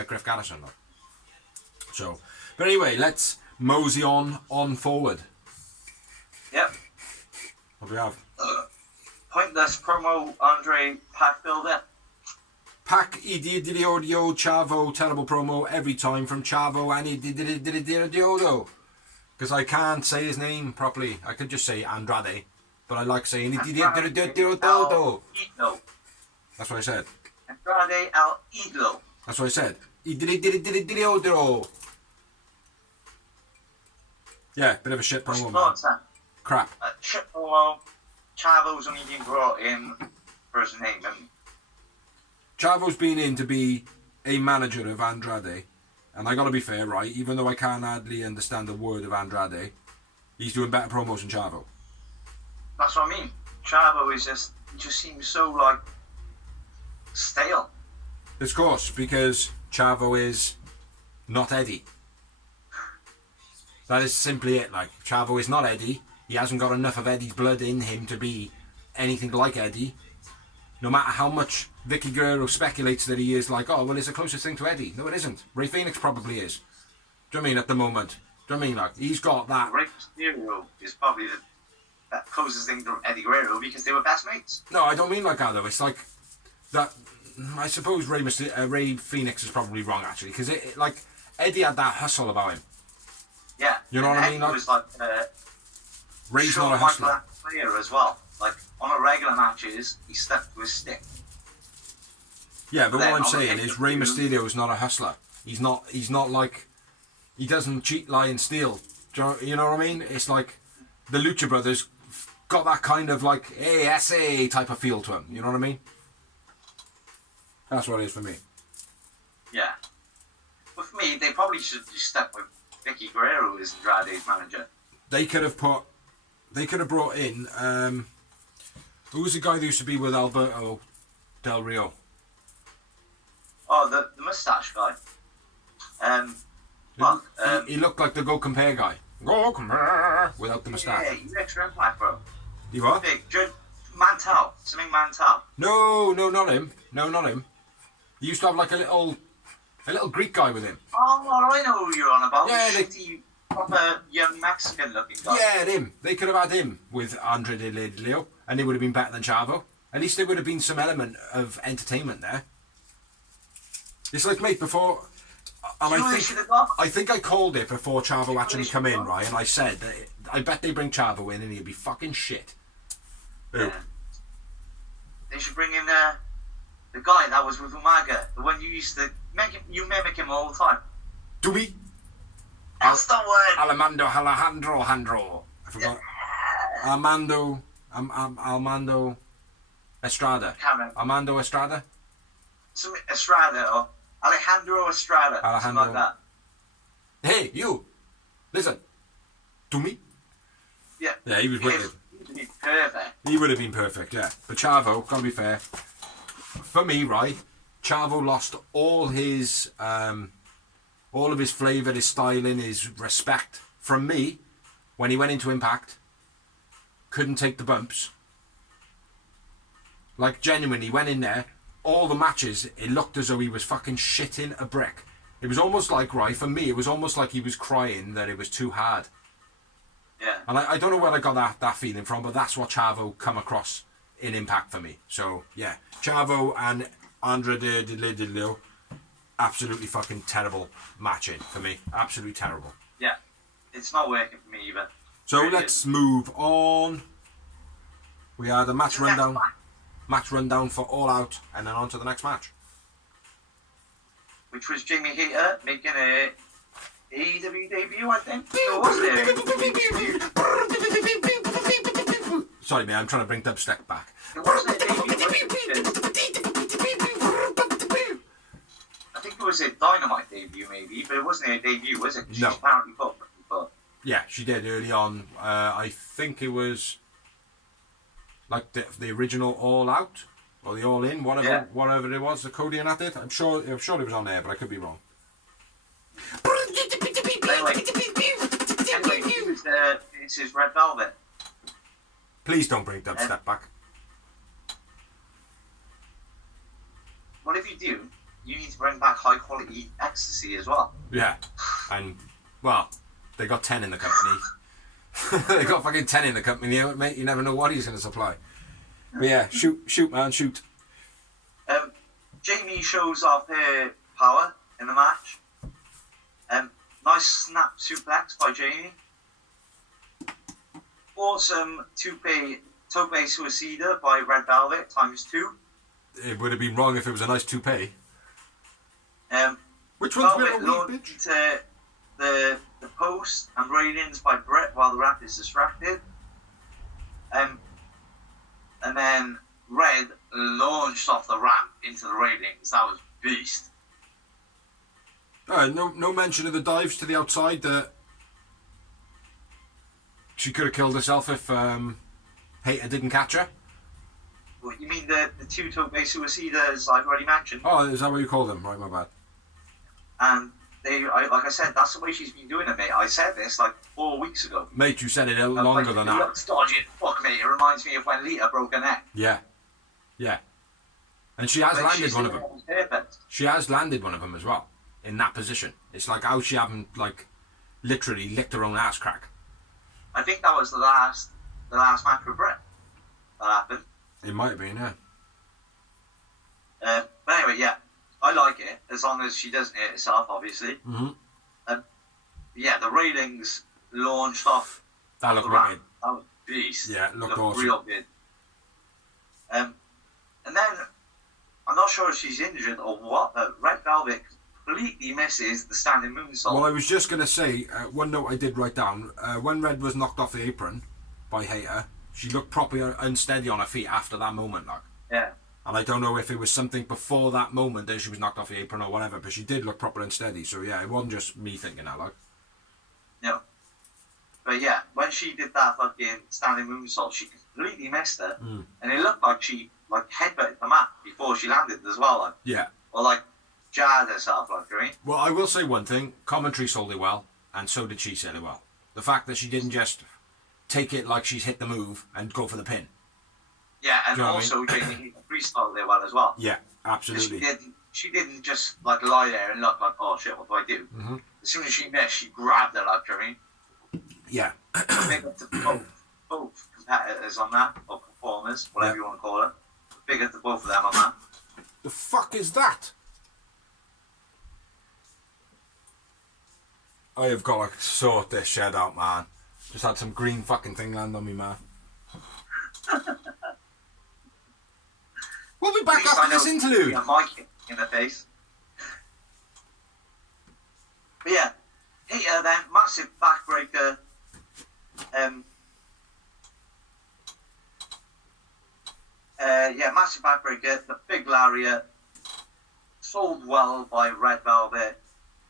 Griff Garrison. Like. So, but anyway, let's mosey on forward. Yep. What do we have? Pointless promo Andre pack builder. Pack Idiodio Chavo, terrible promo every time from Chavo and Idiodio. Because I can't say his name properly. I could just say Andrade, but I like saying Idiodio. That's what I said. Andrade El Idolo. That's what I said. Idiodio. Yeah, bit of a shit promo, man. Crap. Shit promo. Chavo's only been brought in for his name. And Chavo's been in to be a manager of Andrade, and I gotta be fair, right? Even though I can't hardly understand a word of Andrade, he's doing better promos than Chavo. that's what I mean. Chavo is just seems so like stale. Of course, because Chavo is not Eddie. That is simply it. Like, Chavo is not Eddie. He hasn't got enough of Eddie's blood in him to be anything like Eddie. No matter how much Vicky Guerrero speculates that he is like, oh, well, it's the closest thing to Eddie. No, it isn't. Rey Fenix probably is. Do you know what I mean? At the moment. Do you know what I mean? Like, he's got that. Rey Mysterio is probably the closest thing to Eddie Guerrero because they were best mates. No, I don't mean like that, though. It's like that. I suppose Rey Fenix is probably wrong, actually, because like Eddie had that hustle about him. Yeah. You know what I mean? Eddie was like Rey's not a hustler. Player as well. Like on a regular matches, he stuck to his stick. Yeah, but what I'm saying saying is Rey Mysterio is not a hustler. He's not like, he doesn't cheat, lie and steal. Do you know what I mean? It's like the Lucha Brothers got that kind of like, hey, SA type of feel to him. You know what I mean? That's what it is for me. Yeah. But for me, they probably should be stuck with Vicky Guerrero as Andrade's manager. They could have brought in, who was the guy that used to be with Alberto Del Rio? Oh, the moustache guy. He looked like the Go Compare guy. Go Compare without the moustache. Yeah, he's extra impact, bro. You what? Big. Mantel. Something Mantel. No, not him. No, not him. He used to have like a little Greek guy with him. Oh, I know who you're on about. Yeah, the shitty, proper young Mexican looking guy. Yeah, him. They could have had him with Andre de Leo, and he would have been better than Chavo. At least there would have been some element of entertainment there. It's like, mate, before, and I think I called it before Chavo actually come in, right? And I said that I bet they bring Chavo in and he'll be fucking shit. Yeah. They should bring in the guy that was with Umaga, the one you used to mimic him all the time. Do we? That's the word. Alejandro. I forgot. Yeah. Armando Estrada. Armando Estrada? Some Estrada or Alejandro Estrada. Something like that. Hey, you! Listen. To me? Yeah. Yeah, he was wicked. Perfect. He would have been perfect, yeah. But Chavo, gotta be fair. For me, right, Chavo lost all of his flavour, his styling, his respect from me when he went into Impact. Couldn't take the bumps. Like, genuinely, went in there, all the matches, it looked as though he was fucking shitting a brick. It was almost like, right, for me, it was almost like he was crying that it was too hard. Yeah. And I don't know where I got that feeling from, but that's what Chavo come across in Impact for me. So, yeah. Chavo and Andre de Leo, absolutely fucking terrible matching for me. Absolutely terrible. Yeah. It's not working for me either. So, let's move on. We had a match rundown. Match rundown for All Out, and then on to the next match. Which was Jamie Hayter making a AEW debut, I think. Or was it? Sorry, man, I'm trying to bring dubstep back. It wasn't a debut. I think it was a Dynamite debut, maybe, but it wasn't a debut, was it? No. She's apparently but Yeah, she did early on. I think it was like the original All Out or the All In, whatever it was. The Cody and that did. I'm sure it was on there, but I could be wrong. Anyway, it's his Red Velvet. Please don't bring dubstep back. Well, if you do, you need to bring back high quality ecstasy as well. Yeah. And, well, they got 10 in the company. They got fucking 10 in the company, mate. You never know what he's going to supply. But yeah, shoot, man, shoot. Jamie shows off her power in the match. Nice snap suplex by Jamie. Awesome tope suicida by Red Velvet ×2. It would have been wrong if it was a nice toupee. Which one's Velvet been a wee launched bitch? the post and railings by Brett while the ref is distracted. And then Red launched off the ramp into the railings. That was beast. No mention of the dives to the outside that she could have killed herself if Hater didn't catch her. What, you mean the two tope suicidas I've already mentioned? Oh, is that what you call them? Right, my bad. And like I said, that's the way she's been doing it, mate. I said this like 4 weeks ago. Mate, you said it longer than that. Looks dodgy. Fuck me. It reminds me of when Lita broke her neck. Yeah. And she has Like, landed she's one of them. perfect. She has landed one of them as well in that position. It's like how she haven't like literally licked her own ass crack. I think that was the last match with Brett that happened. It might have been, yeah. But anyway, yeah, I like it as long as she doesn't hit herself, obviously. Mm-hmm. Yeah, the railings launched off. That looked the right. ramp. That was beast. Yeah, it looked awesome. Real good. And then I'm not sure if she's injured or what, but Red Velvet completely misses the standing moonsault. Well, I was just going to say, one note I did write down, when Red was knocked off the apron by Hater, she looked properly unsteady on her feet after that moment, like. Yeah. And I don't know if it was something before that moment that she was knocked off the apron or whatever, but she did look proper unsteady. So yeah, it wasn't just me thinking that, like. No. But yeah, when she did that fucking standing moonsault, she completely missed it. And it looked like she headbutted the mat before she landed as well, like. Yeah. Or like jarred herself, like, right? Well, I will say one thing. Commentary sold it well, and so did she sell it well. The fact that she didn't just take it like she's hit the move and go for the pin. Yeah, and Do you know also Jamie freestyled it well as well. Yeah, absolutely. She didn't just like lie there and look like, oh shit, what do I do? Mm-hmm. As soon as she missed, she grabbed her, like, do you know what I mean? Yeah. Big up to both competitors on that, or performers, whatever you want to call it. Big up to both of them on that. The fuck is that? I have got to sort this shed out, man. Just had some green fucking thing land on me, man. We'll be back after this interlude. A mic in the face. But yeah, Hater then, massive backbreaker. Massive backbreaker, the big lariat, sold well by Red Velvet.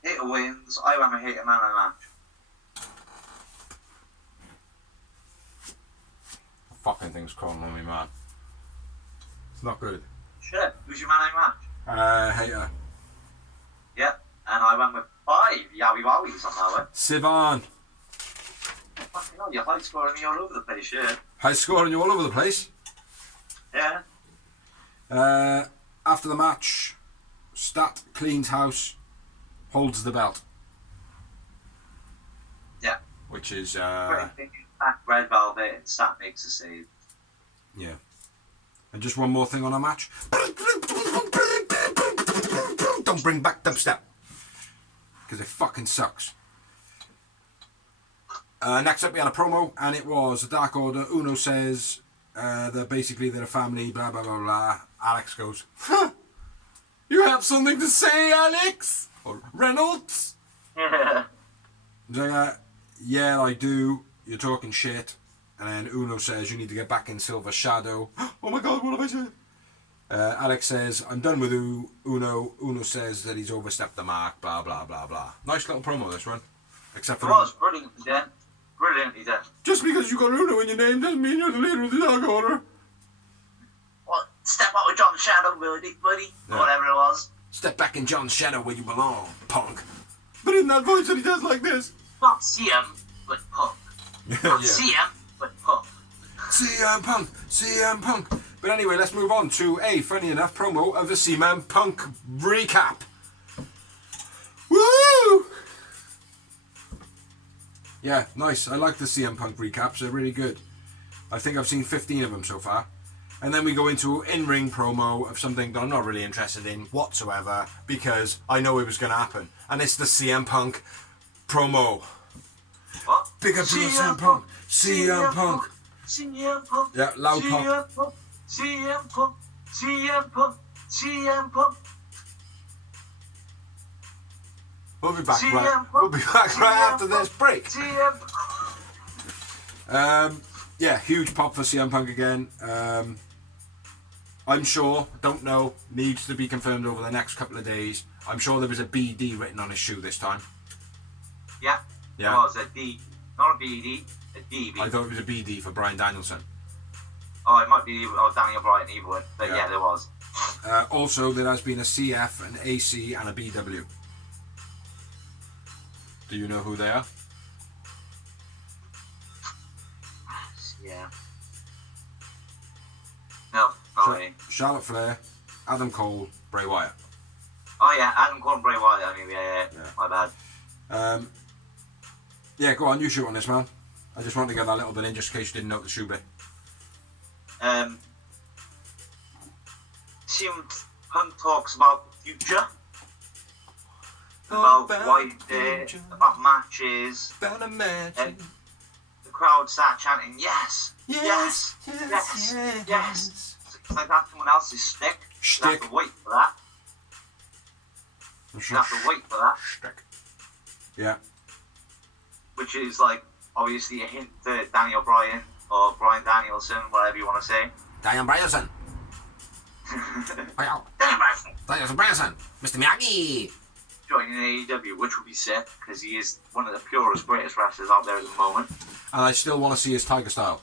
Hater wins. I am a Hater man in the match. Fucking thing's crawling on me, man. It's not good. Shit, who's your man in the match? Hater. Yeah, and I went with 5 Yowie Wowies on that one. Sivan. Fucking hell, you're high scoring me all over the place, yeah. High scoring you all over the place. Yeah. After the match, Stat cleans house, holds the belt. Yeah. Which is, Back Red Velvet and Stat makes a save. yeah. And just one more thing on our match. Don't bring back dubstep. Because it fucking sucks. Next up we had a promo, and it was the Dark Order. Uno says that basically they're a family, blah blah blah blah. Alex goes, huh, you have something to say, Alex? Or Reynolds? He's like, yeah, I do. You're talking shit. And then Uno says, you need to get back in Silver Shadow. Oh my god, what have I said? Alex says, I'm done with Uno. Uno says that he's overstepped the mark, blah blah blah blah. Nice little promo, this one. Except for It was brilliantly done. Brilliantly done. just because you got Uno in your name doesn't mean you're the leader of the Dark Order. What? Step out with John Shadow, buddy. Yeah. Whatever it was. Step back in John's shadow where you belong, punk. But in that voice that he does like this. Not CM, but Punk. Not Yeah. CM, but Punk. CM Punk, CM Punk. But anyway, let's move on to a funny enough promo of the CM Punk recap. Woo! Yeah, nice. I like the CM Punk recaps. They're really good. I think I've seen 15 of them so far. And then we go into in-ring promo of something that I'm not really interested in whatsoever because I know it was going to happen. And it's the CM Punk promo. What? Big up to the CM Punk. CM Punk. CM Punk. Yeah, loud pop. CM Punk. CM Punk. CM Punk. CM Punk. We'll be back CM right. Punk. We'll be back right after this break. CM Punk. Yeah, huge pop for CM Punk again. I'm sure, don't know, needs to be confirmed over the next couple of days. I'm sure there was a BD written on his shoe this time. Yeah. Yeah. It was a D. Not a BD, a DB. I thought it was a BD for Bryan Danielson. Oh, it might be Daniel Bryan either way. But Yeah. yeah, there was. Also, there has been a CF, an AC, and a BW. Do you know who they are? Yeah. No, not really. Charlotte Flair, Adam Cole, Bray Wyatt. Oh yeah, Adam Cole and Bray Wyatt. I mean, yeah. My bad. Yeah, go on, you shoot on this, man. I just wanted to get that little bit in just in case you didn't know the shoe bit. CM Punk talks about the future. About why he's there, about matches. About a match. The crowd start chanting, yes, Yes, yes, yes, yes, yes. yes. It's like that's someone else's stick. You have Shtick. to wait for that. Shtick. You have to wait for that. Yeah. Which is like obviously a hint to Daniel Bryan or Bryan Danielson, whatever you want to say. Daniel Bryanson. Daniel Bryan Daniel Bryanson. Mr. Miyagi. joining AEW, which would be sick because he is one of the purest, greatest wrestlers out there at the moment. And I still want to see his Tiger Style.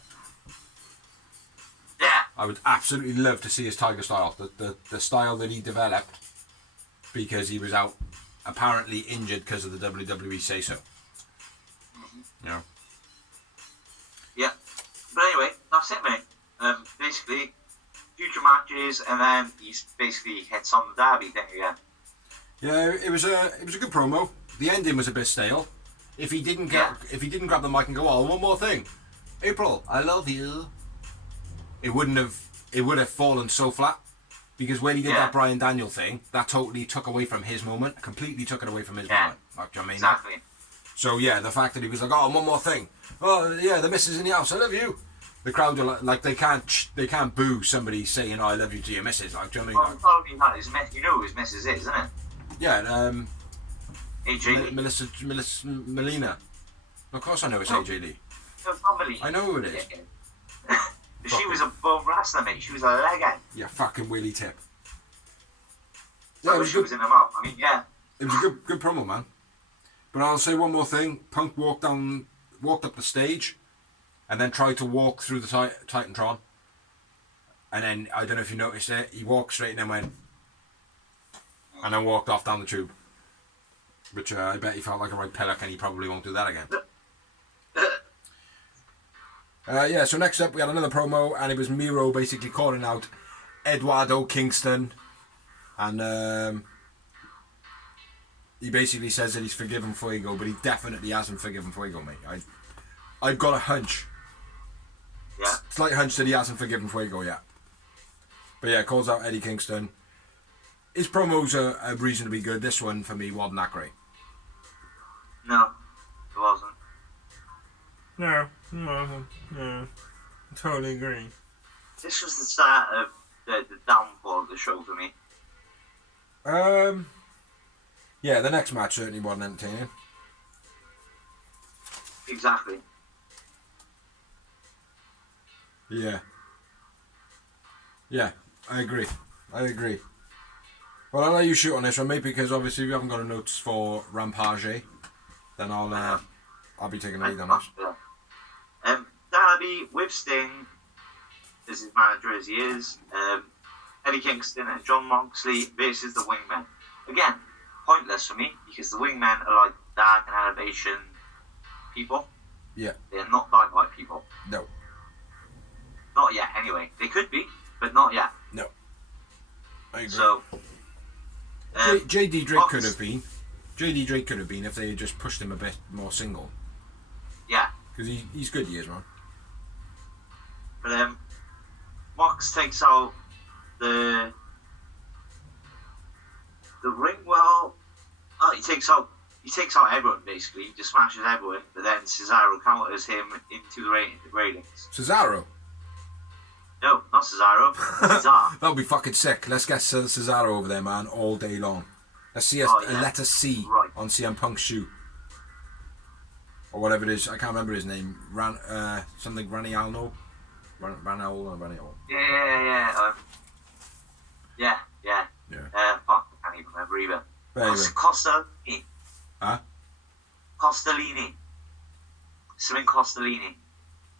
Yeah. I would absolutely love to see his Tiger Style. The style that he developed because he was out apparently injured because of the WWE say so. Yeah. Yeah. But anyway, that's it, mate. Basically, future matches, and then he's basically hits on the derby thing again. Yeah, it was a good promo. The ending was a bit stale. If he didn't grab the mic and go, "Oh, one more thing, April, I love you," it would have fallen so flat. Because when he did that Bryan Daniel thing, that totally took away from his moment. Completely took it away from his moment. Like, do you know what I mean? Exactly. So yeah, the fact that he was like, "Oh, one more thing. Oh yeah, the missus in the house. I love you." The crowd are like they can't boo somebody saying, "Oh, I love you" to your missus. Like, do you know what I mean? Well, probably not his miss. You know who his missus is, isn't it? Yeah. AJ Lee. Melina. Of course, I know it's AJ Lee. No, it's not Melina. I know who it is. She was a bum wrestler, mate. She was a legend. Yeah, fucking Willie Tip. Yeah, it was she good. was in her mouth. I mean, yeah. It was a good promo, man. But I'll say one more thing. Punk walked up the stage, and then tried to walk through the Titantron. And then, I don't know if you noticed it, he walked straight and then went, and then walked off down the tube. Which I bet he felt like a right pillock, and he probably won't do that again. Yeah, so next up we had another promo, and it was Miro basically calling out Eduardo Kingston. And he basically says that he's forgiven Fuego, but he definitely hasn't forgiven Fuego, mate. I've got a hunch. Yeah. Slight hunch that he hasn't forgiven Fuego yet. But yeah, calls out Eddie Kingston. His promos are reasonably good. This one, for me, wasn't that great. No, it wasn't. No, I totally agree. This was the start of the downfall of the show for me. Yeah, the next match certainly wasn't entertaining. Exactly. Yeah. Yeah, I agree. Well, I'll let you shoot on this one, mate, because obviously if you haven't got a notes for Rampage, then I'll be taking the lead on this. Darby with Sting as his manager as he is. Eddie Kingston and John Moxley versus the Wingmen. Again, pointless for me because the Wingmen are like dark and elevation people. Yeah. They're not Dynamite people. No. Not yet, anyway. They could be, but not yet. No. I agree. So, JD Drake could have been. JD Drake could have been if they had just pushed him a bit more single. Because he's good, he is, man. But Mox takes out the ring. Well, he takes out everyone basically. He just smashes everyone. But then Cesaro counters him into the ratings. Cesaro? No, not Cesaro. Cesaro. That would be fucking sick. Let's get Cesaro over there, man, all day long. Let's see a letter C on CM Punk's shoe. Or whatever it is. I can't remember his name. Something Ranialno? Raniol. Yeah. Fuck, I can't even remember either. Costolini. Huh? Costolini. Something Costolini.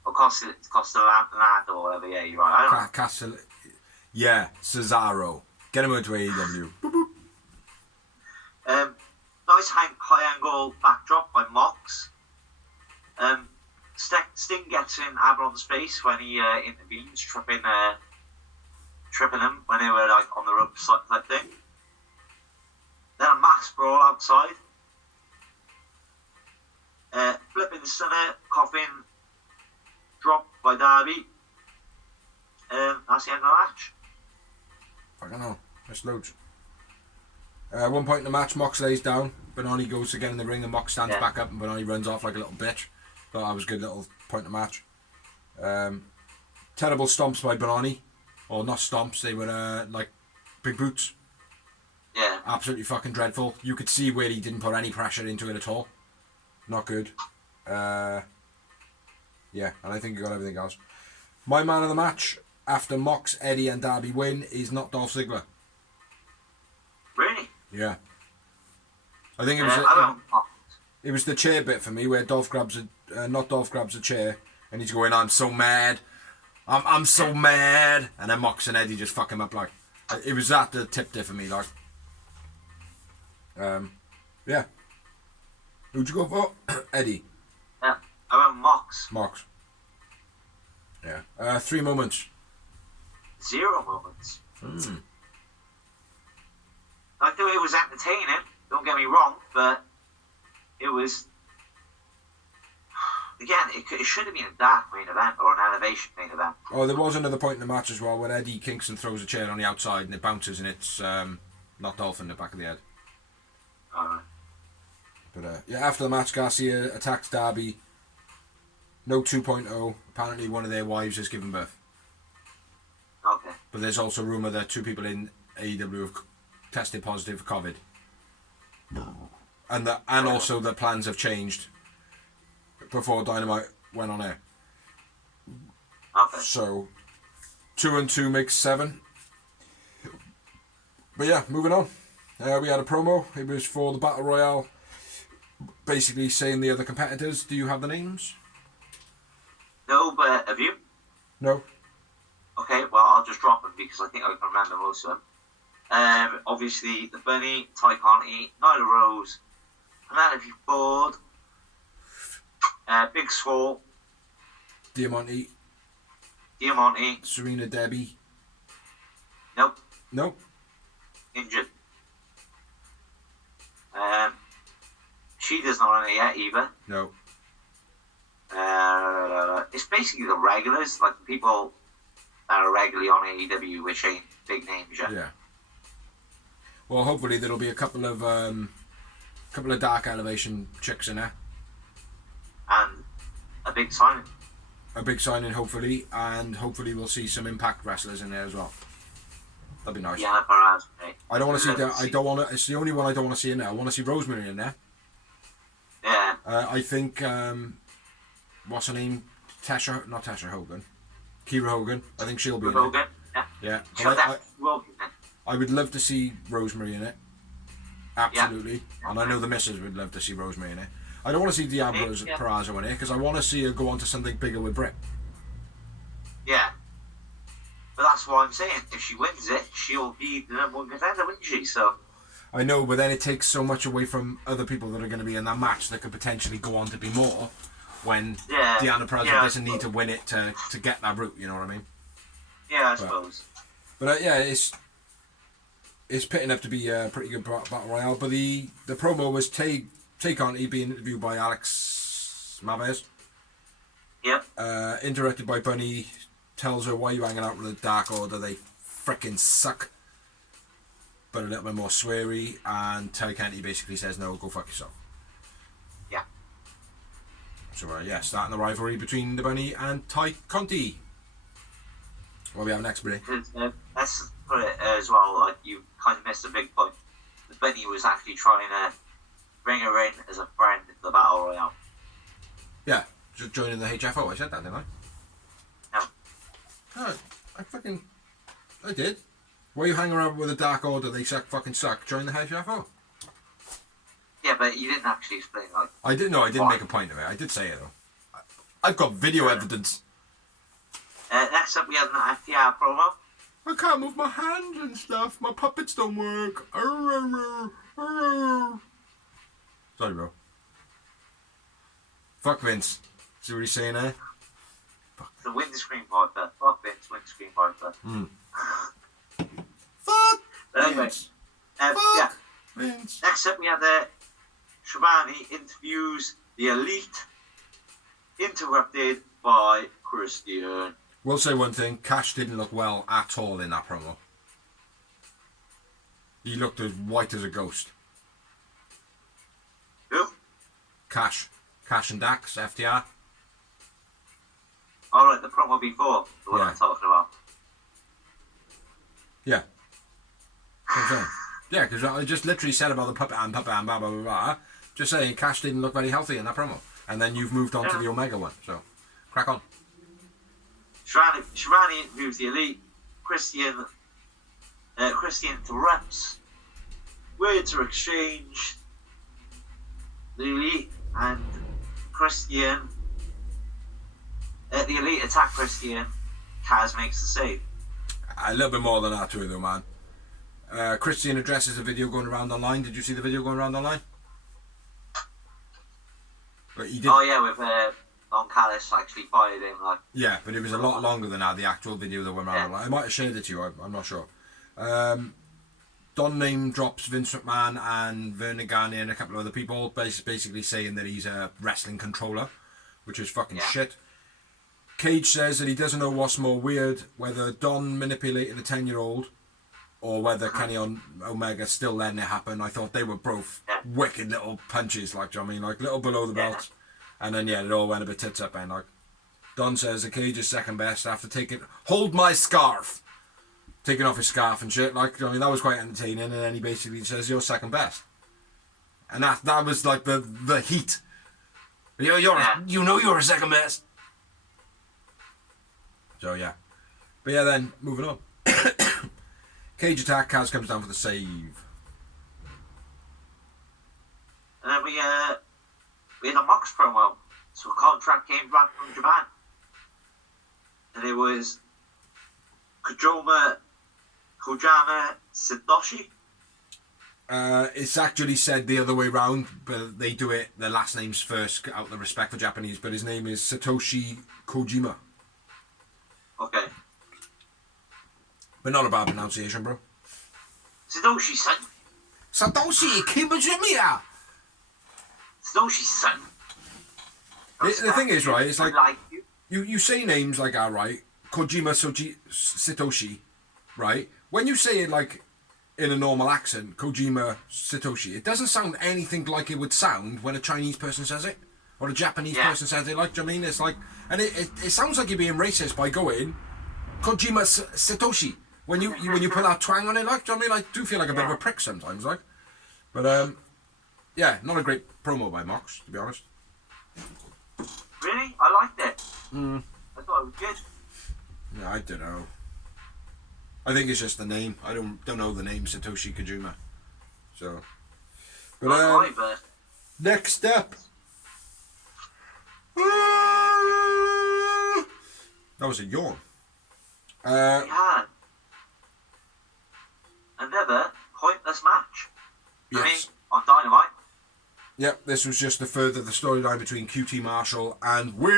Or Costolano or whatever, yeah, you're right. Yeah, Cesaro. Get him into AEW. Nice high angle backdrop by Mox. Sting gets in Abaddon's face when he intervenes, tripping him when they were like on the ropes type thing. Then a mass brawl outside. Flipping Stunner, coffin drop by Darby. That's the end of the match. I don't know. That's loads. One point in the match, Mox lays down. Benoni goes to get in the ring and Mox stands back up and Benoni runs off like a little bitch. Thought that was a good little point in the match. Terrible stomps by Benoni. Or not stomps, they were like big boots. Yeah. Absolutely fucking dreadful. You could see where he didn't put any pressure into it at all. Not good. Yeah, and I think he got everything else. My man of the match, after Mox, Eddie and Darby win, is not Dolph Ziggler. Really? Yeah. I think it was the chair bit for me where Dolph grabs a chair and he's going, I'm so mad. I'm so mad. And then Mox and Eddie just fuck him up like. It was that the tip there for me, like. Yeah. Who'd you go for? Eddie. Yeah. I went Mox. Mox. Yeah. 3 moments. 0 moments. I thought it was entertaining, don't get me wrong, but it was... Again, it should have been a dark main event or an elevation main event. Oh, there was another point in the match as well where Eddie Kingston throws a chair on the outside and it bounces and it's not Dolph in the back of the head. Alright. But yeah, after the match, Garcia attacks Darby. No 2.0. Apparently one of their wives has given birth. Okay. But there's also rumour that 2 people in AEW have tested positive for COVID. And also the plans have changed before Dynamite went on air. Okay. So 2 and 2 makes 7. But yeah, moving on. We had a promo. It was for the Battle Royale. Basically saying the other competitors. Do you have the names? No, but have you? No. Okay, well, I'll just drop them because I think I can remember most of them. Obviously, the Bunny, Ty Conti, Nyla Rose, Penelope Ford, Big Swole, Diamante, Serena Debbie. Nope. Injured. Sheeta's not on it yet either. No. It's basically the regulars, like the people that are regularly on AEW, which ain't big names yet. Yeah. Well, hopefully there'll be a couple of Dark Elevation chicks in there. And a big signing. A big signing, hopefully, and hopefully we'll see some Impact wrestlers in there as well. That'd be nice. Yeah, perhaps. I don't want to see that. I don't want to. It's the only one I don't want to see in there. I want to see Rosemary in there. Yeah. I think. What's her name? Not Tasha Hogan. Kira Hogan. I think she'll be in Hogan. it. Yeah. Yeah. I would love to see Rosemary in it. Absolutely. Yeah. And I know the missus would love to see Rosemary in it. I don't want to see Diablo Peraza in it because I want to see her go on to something bigger with Britt. Yeah. But that's what I'm saying. If she wins it, she'll be the number 1 contender, wouldn't she? So. I know, but then it takes so much away from other people that are going to be in that match that could potentially go on to be more when Deanna Peraza doesn't need to win it to get that route, you know what I mean? Yeah, I suppose. But yeah, it's pitting up to be a pretty good battle royale. But the promo was Tay Conti being interviewed by Alex Maves. Yep. Interrupted by Bunny, tells her, why are you hanging out with the Dark Order? They frickin' suck. But a little bit more sweary, and Terry Kennedy basically says, no, go fuck yourself. Yeah. So, yeah, starting the rivalry between the Bunny and Ty Conti. What do we have next, Billy? Let's put it as well, like, you kind of missed a big point. The Bunny was actually trying to bring her in as a friend in the Battle Royale. Yeah, just joining the HFO. I said that, didn't I? No. No, I did. Why you hang around with the Dark Order? They fucking suck. Join the HFO. Yeah, but you didn't actually explain, like... I didn't make a point of it. I did say it, though. I've got video evidence. Next up, we have an FTR promo. I can't move my hands and stuff. My puppets don't work. Sorry, bro. Fuck Vince. See what he's saying there? The windscreen wiper. Fuck Vince, windscreen wiper. Fuck But anyway, Vince. yeah. Vince. Next up, we have the Shivani interviews the Elite, interrupted by Christian. We'll say one thing. Cash didn't look well at all in that promo. He looked as white as a ghost. Who? Cash and Dax, FTR. Alright, the promo before, the one Yeah. I'm talking about. Yeah. That's what I'm saying. Yeah, because I just literally said about the puppet and blah, blah, blah, blah. Just saying, Cash didn't look very healthy in that promo. And then you've moved on to the Omega one. So, crack on. Shivani interviews the Elite. Christian interrupts. Words are exchanged. The Elite and Christian. The Elite attack Christian. Kaz makes the save. A little bit more than that to it, though, man. Christian addresses a video going around online. Did you see the video going around online? But he did. Oh yeah, with Don Callis actually fired him like. Yeah, but it was a lot longer than that, the actual video that went around online. I might have shared it to you, I'm not sure. Don name drops Vince McMahon and Vernon Garnier and a couple of other people, basically saying that he's a wrestling controller, which is fucking shit. Cage says that he doesn't know what's more weird, whether Don manipulating a 10-year-old or whether Kenny Omega still letting it happen. I thought they were both wicked little punches, like, do you know what I mean? Like, little below the belt. And then, it all went a bit tits up, and like, Don says the Cage is second best after hold my scarf! Taking off his scarf and shit, like, I mean, that was quite entertaining, and then he basically says, you're second best. And that was like the heat. You know you're a second best. So, yeah. But yeah, then, moving on. Cage attack, Kaz comes down for the save. And then we had a Mox promo. So a contract came back from Japan. And it was Kojima Satoshi. It's actually said the other way round, but they do it, their last names first, out of respect for Japanese, but his name is Satoshi Kojima. Okay. But not a bad pronunciation, bro. Satoshi-san. Satoshi Kojima! Satoshi-san. The thing is, right, it's like you. you say names like that, right? Kojima Satoshi, right? When you say it like in a normal accent, Kojima Satoshi, it doesn't sound anything like it would sound when a Chinese person says it or a Japanese person says it. Like, do you know what I mean? It's like, and it sounds like you're being racist by going Kojima Satoshi when you put that twang on it. Like, do you know what I mean? I do feel like a bit of a prick sometimes, like. But yeah, not a great promo by Mox, to be honest. Really? I liked it. I thought it was good. Yeah, I don't know. I think it's just the name. I don't know the name Satoshi Kojima. So, but but next up. That was a yawn. we had another pointless match. Yes. I mean, on Dynamite. Yep, this was just to further the storyline between QT Marshall and Will.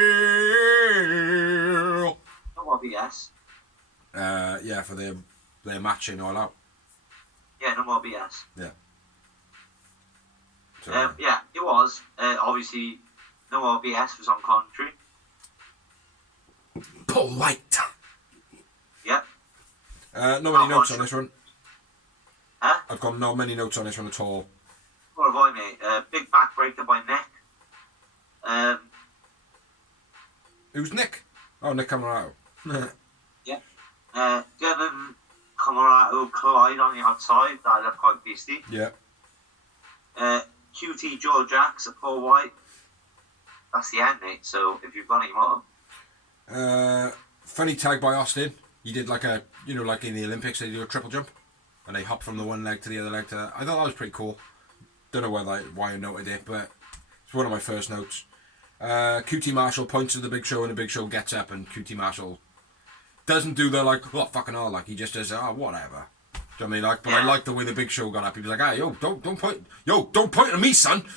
No more BS. Yeah, for their match in All Out. Yeah, no more BS. Yeah. So, Yeah, it was. Obviously, no more BS was on commentary. Paul White. Yeah. Not many notes on this one. Huh? I've got not many notes on this one at all. What have I, mate? Big backbreaker by Nick. Who's Nick? Oh, Nick Camarato. Yeah. Devon Camarato collide on the outside. That looked quite beastly. Yeah. QT Joe Jacks at Paul White. That's the end, mate. So if you've got any more. Funny tag by Austin. He did like a, like in the Olympics, they do a triple jump. And they hop from the one leg to the other leg. I thought that was pretty cool. Don't know why I noted it, but it's one of my first notes. QT Marshall points to the Big Show and the Big Show gets up and QT Marshall doesn't do the fucking hell, like he just does whatever. Do you know what I mean? Like, but I like the way the Big Show got up. He was like, hey, don't point at me, son. Do you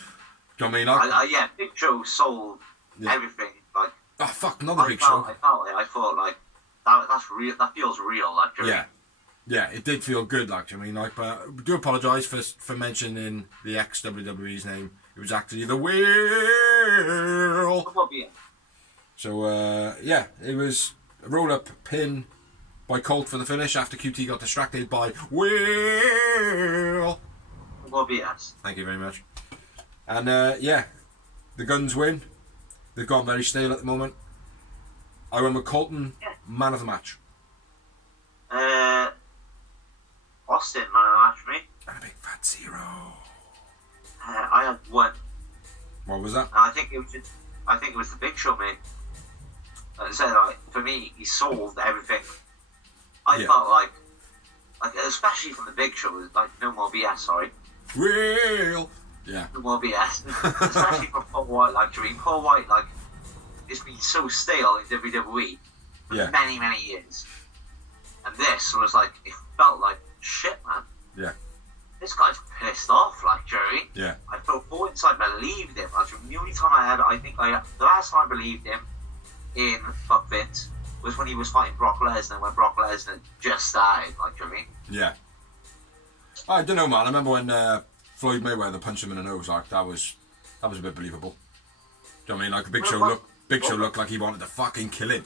know what I mean? Like, yeah, Big Show sold everything. Like, oh fuck, another Big Show. I thought like that's real. That feels real. Like, yeah, it did feel good. Like, I mean, like, but I do apologise for mentioning the ex WWE's name. It was actually the Will. So yeah, it was a roll-up pin by Colt for the finish after QT got distracted by Will. Thank you very much. And yeah, the Guns win. They've gone very stale at the moment. I went with Colton, man of the match. Austin, man of the match for me. And a big fat 0. I had 1. What was that? I think it was the Big Show, mate. Like I said, like, for me, he solved everything. I felt like especially from the Big Show, like no more BS. Sorry. Will. Yeah. No more BS. Especially from Paul White. Like, Paul White, like, it's been so stale in WWE for many, many years. And this was like, it felt like shit, man. Yeah. This guy's pissed off, like, Jerry. Yeah. I felt full inside, believed him. Like, the only time the last time I believed him in Fuck Vince was when he was fighting Brock Lesnar, when Brock Lesnar just started, like, Jerry. Yeah. I don't know, man. I remember when Floyd Mayweather punched him in the nose. Like, that was a bit believable. Do you know what I mean? Like, Big Show looked like he wanted to fucking kill him.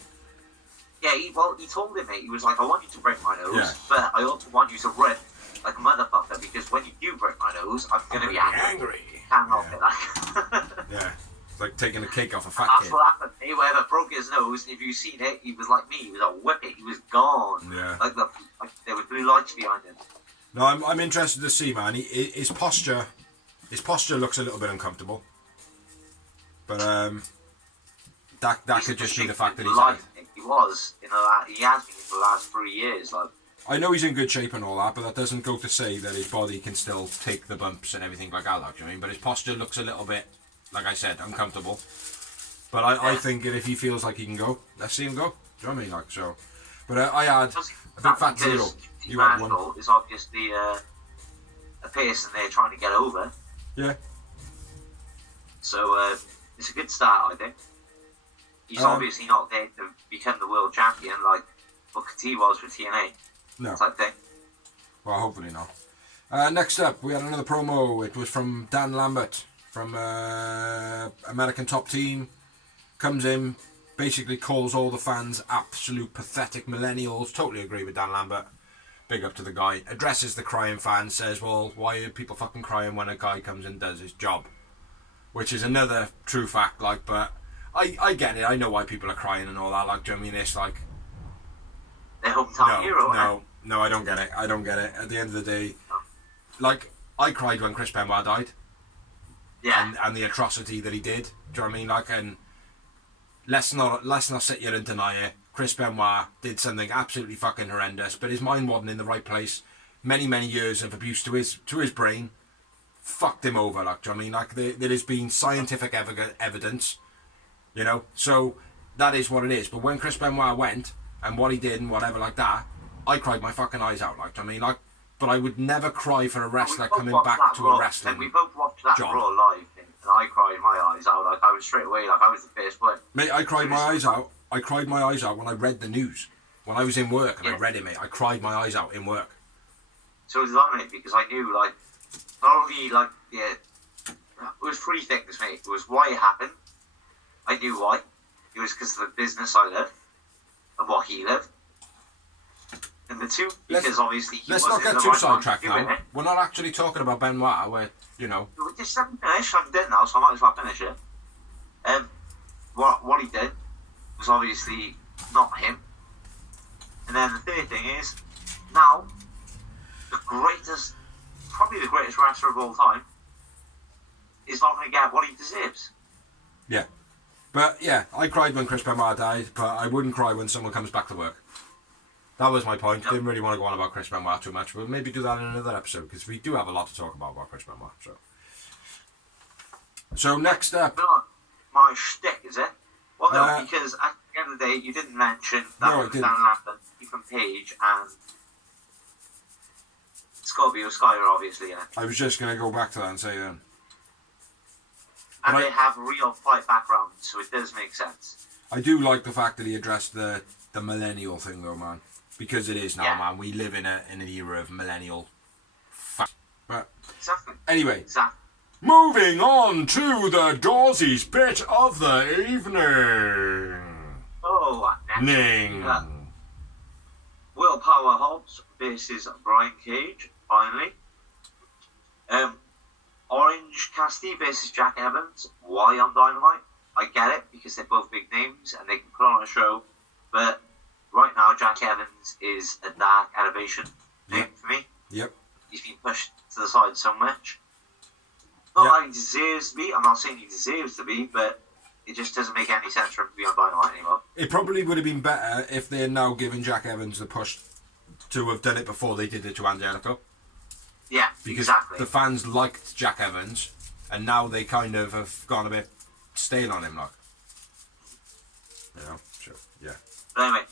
Yeah, he told him, mate, he was like, I want you to break my nose, but I also want you to rip like a motherfucker, because when you do break my nose, I'm going to be angry. Can't help it, like. Yeah. It's like taking a cake off a fat That's kid. what happened. Mayweather broke his nose, and if you've seen it, he was like me. He was a whippet. He was gone. Yeah. Like there was blue lights behind him. No, I'm interested to see, man. His posture looks a little bit uncomfortable. But that could just be the fact that he's out. He has been for the last 3 years. Like, I know he's in good shape and all that, but that doesn't go to say that his body can still take the bumps and everything like that. Like, you know what I mean? But his posture looks a little bit, like I said, uncomfortable. But I think that if he feels like he can go, let's see him go. Do you know what I mean? Like, so. But I had a big fat 0. You had 1. It's obviously a person they're trying to get over. Yeah. So it's a good start, I think. He's obviously not there to become the world champion like Booker T was for TNA. No. Type thing. Well, hopefully not. Next up, we had another promo. It was from Dan Lambert from American Top Team. Comes in, basically calls all the fans absolute pathetic millennials. Totally agree with Dan Lambert. Big up to the guy. Addresses the crying fans. Says, well, why are people fucking crying when a guy comes in and does his job? Which is another true fact, like, but I get it. I know why people are crying and all that. Like, do you know what I mean? It's like, their hometown hero. No, I don't get it. At the end of the day, like, I cried when Chris Benoit died. Yeah. And the atrocity that he did. Do you know what I mean? Like, and let's not sit here and deny it. Chris Benoit did something absolutely fucking horrendous, but his mind wasn't in the right place. Many, many years of abuse to his brain fucked him over. Like, do you know what I mean? Like, there has been scientific evidence, you know. So that is what it is. But when Chris Benoit went and what he did and whatever like that, I cried my fucking eyes out. Like, do you know what I mean? Like, but I would never cry for a wrestler coming back to a wrestling job. We both watched that Raw live, and I cried my eyes out. Like, I was straight away, like, I was the first one. Mate, I cried my eyes out. I cried my eyes out when I read the news. When I was in work and I read it, mate, I cried my eyes out in work. So it was long, mate, because I knew, like, not only, like, it was 3 things, mate. It was why it happened. I knew why. It was because of the business I love. of what he lived. Number two, because obviously he Let's was not in get the too right sidetracked time to do now. it. We're not actually talking about Benoit. We're, you know. Just let me finish. I did now, so I might as well finish it. What he did was obviously not him. And then the third thing is, now, probably the greatest wrestler of all time, is not going to get what he deserves. Yeah. But yeah, I cried when Chris Benoit died, but I wouldn't cry when someone comes back to work. That was my point. Yep. Didn't really want to go on about Chris Benoit too much. We'll maybe do that in another episode, because we do have a lot to talk about Chris Benoit. So next up... Not my shtick, is it? Well, no, Uh, because at the end of the day, you didn't mention that No, I didn't. Dan Lappin, Ethan Page, and Scorpio Sky are obviously in it. I was just going to go back to that and say And But they have real fight backgrounds, so it does make sense. I do like the fact that he addressed the millennial thing, though, man. Because it is now, Yeah. man. We live in an era of millennial... But Exactly. anyway, Exactly. moving on to the Dawsies bit of the evening. Oh, next. Ning. Willpower Hobbs versus Brian Cage, finally. Orange Cassidy versus Jack Evans. Why on Dynamite? I get it, because they're both big names and they can put on a show. But right now, Jack Evans is a dark elevation name Yep. for me. Yep. He's been pushed to the side so much. Not Yep. that he deserves to be. I'm not saying he deserves to be, but it just doesn't make any sense for him to be on Dynamite anymore. It probably would have been better if they had now given Jack Evans the push to have done it before they did it to Angelico. Yeah, Because exactly. the fans liked Jack Evans, and now they kind of have gone a bit stale on him, like. You know, so, yeah. But anyway,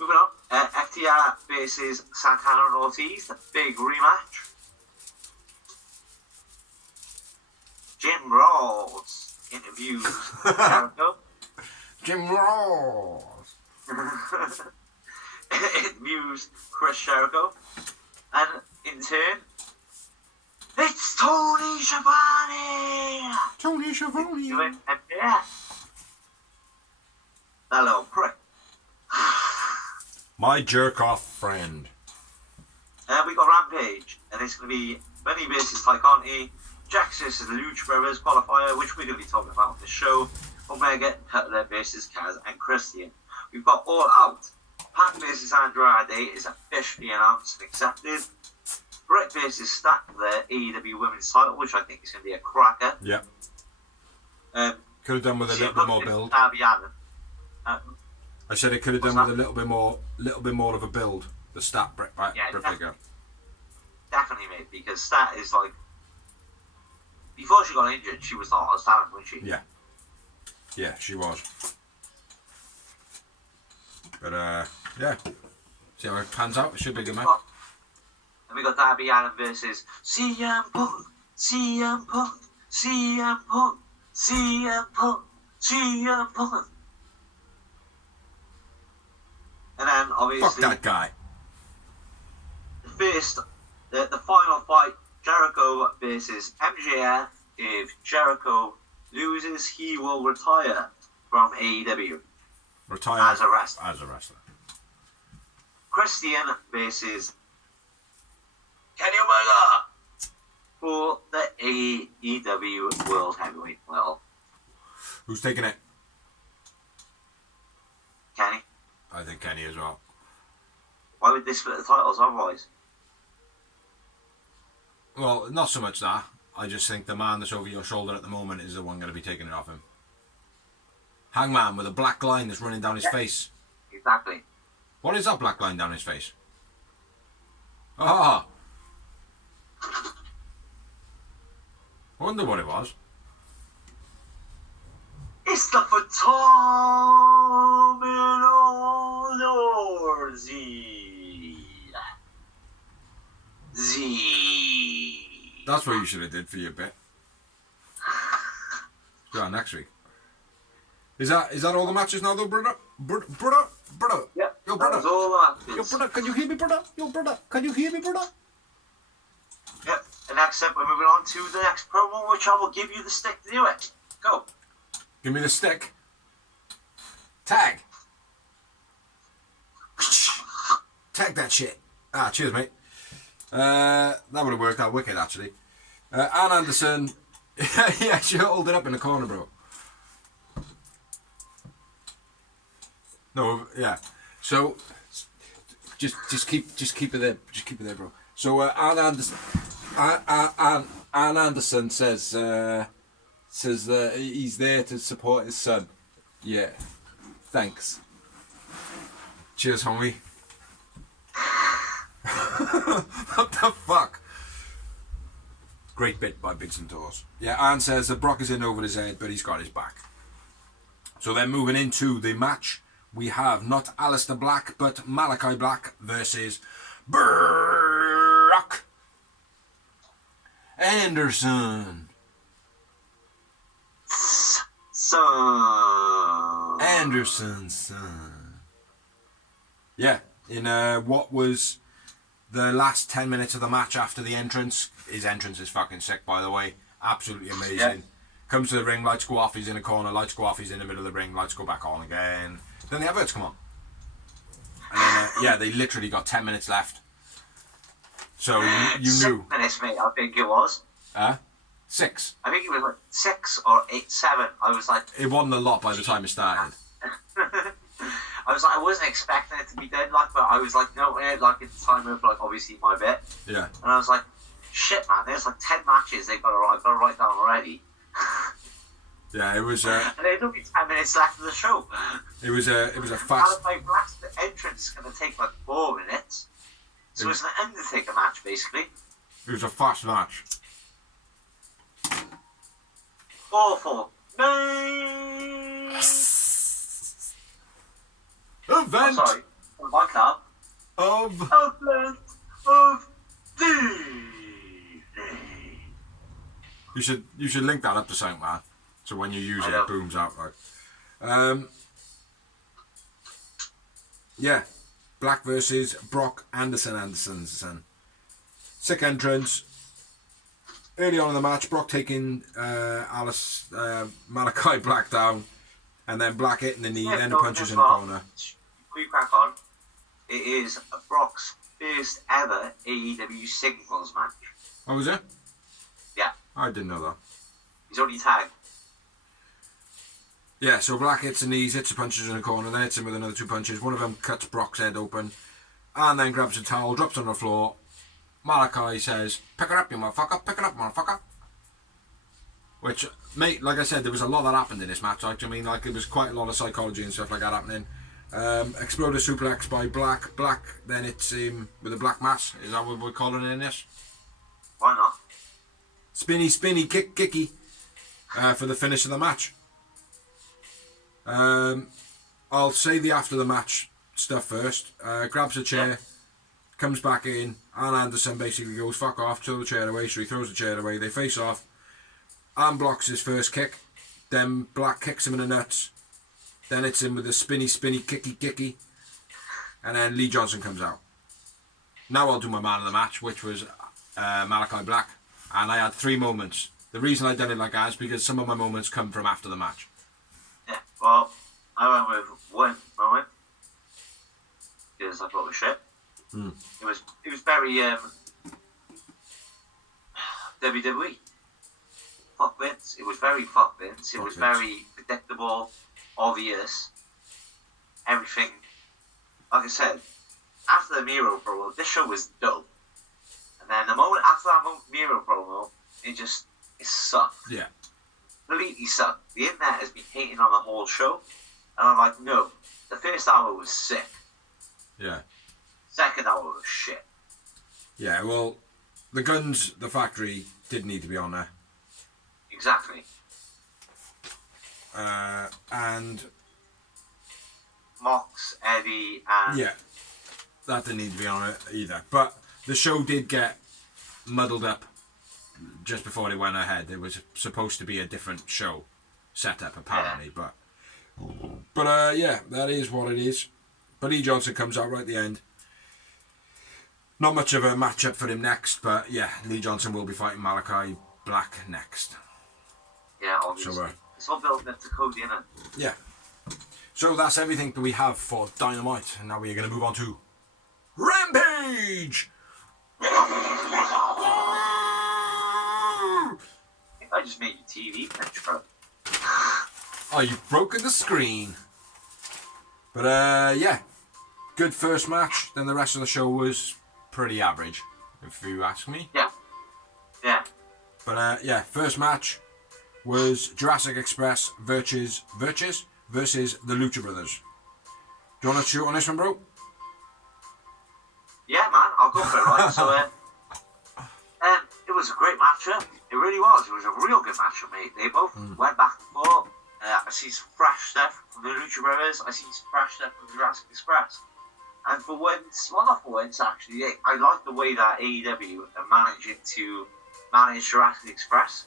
moving on. FTR versus Santana and Ortiz, the big rematch. Jim Ross interviews Jericho. Jim Ross! Interviews Chris Jericho. And in turn, it's Tony Schiavone! Tony Schiavone! Doing MJF. That little prick. My jerk-off friend. We got Rampage, and it's going to be Benny versus Ty Conti, Jax versus the Lucha Brothers qualifier, which we're going to be talking about on this show, Omega, Cutler versus Kaz and Christian. We've got All Out. Pac versus Andrade is officially announced and accepted. Britt versus Stat for the AEW Women's title, which I think is going to be a cracker. Yeah. Could have done with a little bit more build. Darby Allin. I said it could have done with a little bit more of a build. The stat Britt figure. Definitely, mate, because Stat is like, before she got injured, she was the hottest talent, wasn't she? Yeah. Yeah, she was. But yeah. See how it pans out. It should be a good match. And we got Darby Allin versus CM Punk, CM Punk, CM Punk, CM Punk, CM Punk. And then obviously Fuck that guy. the final fight, Jericho versus MJF. If Jericho loses, he will retire from AEW Retire as a wrestler. As a wrestler. Christian versus Kenny Omega for the AEW World Heavyweight title. Who's taking it? Kenny, I think Kenny as well. why would they split the titles otherwise? Well, not so much that. I just think the man that's over your shoulder at the moment is the one going to be taking it off him. Hangman with a black line that's running down his face. Exactly. What is that black line down his face? Ah! I wonder what it was. It's the Phenomenal Z. Z. That's what you should have did for your bit. Do that next week. Is that all the matches now though, brother? Brother? Yep. Yo, That brother. was all the Yo, matches. brother, can you hear me, brother? Yo, brother, can you hear me, brother? Yep. And next up, we're moving on to the next promo, which I will give you the stick to do it. Go. Give me the stick. Tag. Take that shit. Ah, cheers, mate. That would have worked out wicked, actually. Ann Anderson. Yeah, she hold it up in the corner, bro. No, yeah. So, just keep it there. Just keep it there, bro. So, Ann Anderson says that he's there to support his son. Yeah. Thanks. Cheers, homie. What the fuck? Great bit by Biggs and Tours. Yeah, Anne says that Brock is in over his head, but he's got his back. So then moving into the match, we have not Aleister Black, but Malachi Black versus Brock Anderson. Anderson's son. Yeah, in what was the last 10 minutes of the match after the entrance. His entrance is fucking sick, by the way. Absolutely amazing. Yeah. Comes to the ring, lights go off, he's in a corner, lights go off, he's in the middle of the ring, lights go back on again. Then the adverts come on. And then, yeah, they literally got 10 minutes left. So you knew. 6 minutes, mate, I think it was. 6. I think it was like 6 or 8, 7. I was like... It wasn't a lot by the time it started. I was like, I wasn't expecting it to be dead, like, but I was like, no, like, at the time of, like, obviously my bit. Yeah. And I was like, shit, man, there's like 10 matches I've got to write down already. Yeah, it was. And there's only 10 minutes left of the show. It was a fast. My last entrance is going to take like 4 minutes. So it's an Undertaker match, basically. It was a fast match. Awful. Nice. Event. Oh, sorry. My club. Event of the. You should link that up to something, man. So when you use it, it booms out like. Yeah, Black versus Brock Anderson's son. Sick entrance. Early on in the match, Brock taking Malachi Black down, and then Black hitting the knee, then the punches in the corner. We crack on. It is Brock's first ever AEW singles match. Oh, was it? Yeah. I didn't know that. He's already tagged. Yeah, so Black hits the knees, hits the punches in the corner, then hits him with another 2 punches. One of them cuts Brock's head open, and then grabs a towel, drops on the floor. Malachi says, "Pick her up, you motherfucker, pick her up, motherfucker." Which, mate, like I said, there was a lot that happened in this match. Like, I mean, like, there was quite a lot of psychology and stuff like that happening. Exploder suplex by Black. Black then hits him with a black mass. Is that what we're calling it in this? Why not? Spinny, kicky for the finish of the match. I'll say the after the match stuff first. Grabs a chair, comes back in, and Anderson basically goes, fuck off, throw the chair away, so he throws the chair away, they face off, and blocks his first kick, then Black kicks him in the nuts, then hits him with a spinny, kicky, and then Lee Johnson comes out. Now I'll do my man of the match, which was Malachi Black, and I had 3 moments. The reason I done it like that is because some of my moments come from after the match. Yeah, well, I went with 1 moment, because I thought it was shit. It was very WWE. Fuck Vince. It was very fuck Vince. It was very predictable, obvious, everything. Like I said, after the Miro promo, this show was dope. And then the moment after that Miro promo, it sucked. Yeah. Completely sucked. The internet has been hating on the whole show. And I'm like, no. The first hour was sick. Yeah. Second hour was shit. Yeah, well, the Guns, the Factory, did need to be on there. Exactly. And Mox, Eddie, and... Yeah, that didn't need to be on it either. But the show did get muddled up just before it went ahead. It was supposed to be a different show setup, apparently. Yeah. But yeah, that is what it is. But Lee Johnson comes out right at the end. Not much of a matchup for him next, but yeah, Lee Johnson will be fighting Malachi Black next. Yeah, obviously. So, it's all building up to Cody, isn't it? Yeah. So that's everything that we have for Dynamite. And now we're going to move on to Rampage! I just made your TV picture. Oh, you've broken the screen. But, yeah. Good first match. Then the rest of the show was pretty average, if you ask me. Yeah. Yeah. But, yeah, first match was Jurassic Express versus the Lucha Brothers. Do you want to shoot on this one, bro? Yeah, man, I'll go for it, right? So, it was a great matchup. It really was. It was a real good matchup, mate. They both went back and forth. I see some fresh stuff from the Lucha Brothers. I see some fresh stuff from Jurassic Express. And for once, well, not for once, actually, I like the way that AEW are managing to manage Jurassic Express.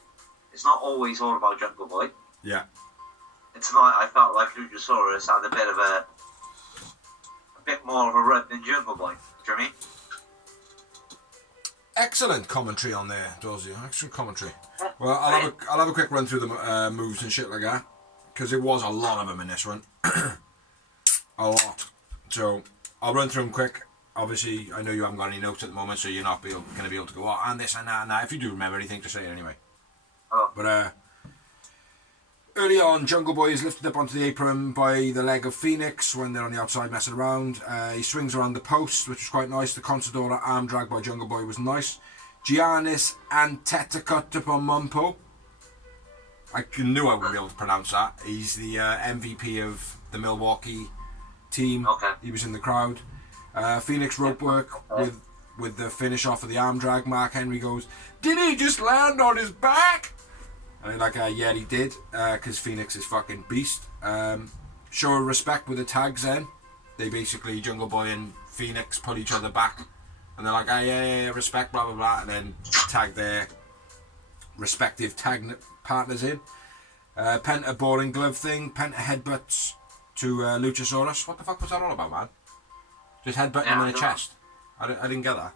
It's not always all about Jungle Boy. Yeah. And tonight, I felt like Luchasaurus had a bit more of a run than Jungle Boy. Do you know what I mean? Excellent commentary on there, Dorsey. Excellent commentary. Well, I'll have a quick run through the moves and shit like that, because it was a lot of them in this one. A lot. So I'll run through them quick. Obviously, I know you haven't got any notes at the moment, so you're not going to be able to go, oh, and this and that and that. If you do remember anything, just say it anyway. Oh. But early on, Jungle Boy is lifted up onto the apron by the leg of Phoenix when they're on the outside messing around. He swings around the post, which was quite nice. The Consadora arm drag by Jungle Boy was nice. Giannis Antetokounmpo. I knew I wouldn't be able to pronounce that. He's the MVP of the Milwaukee team. Okay. He was in the crowd. Phoenix rope work with the finish off of the arm drag. Mark Henry goes, "Did he just land on his back?" And I'm like, yeah, he did, because Phoenix is fucking beast. Show of respect with the tags then. They basically, Jungle Boy and Phoenix pull each other back. And they're like, yeah, respect, blah, blah, blah. And then tag their respective tag partners in. Penta boring glove thing. Penta headbutts to Luchasaurus. What the fuck was that all about, man? Just headbutting him in the chest. I didn't get that.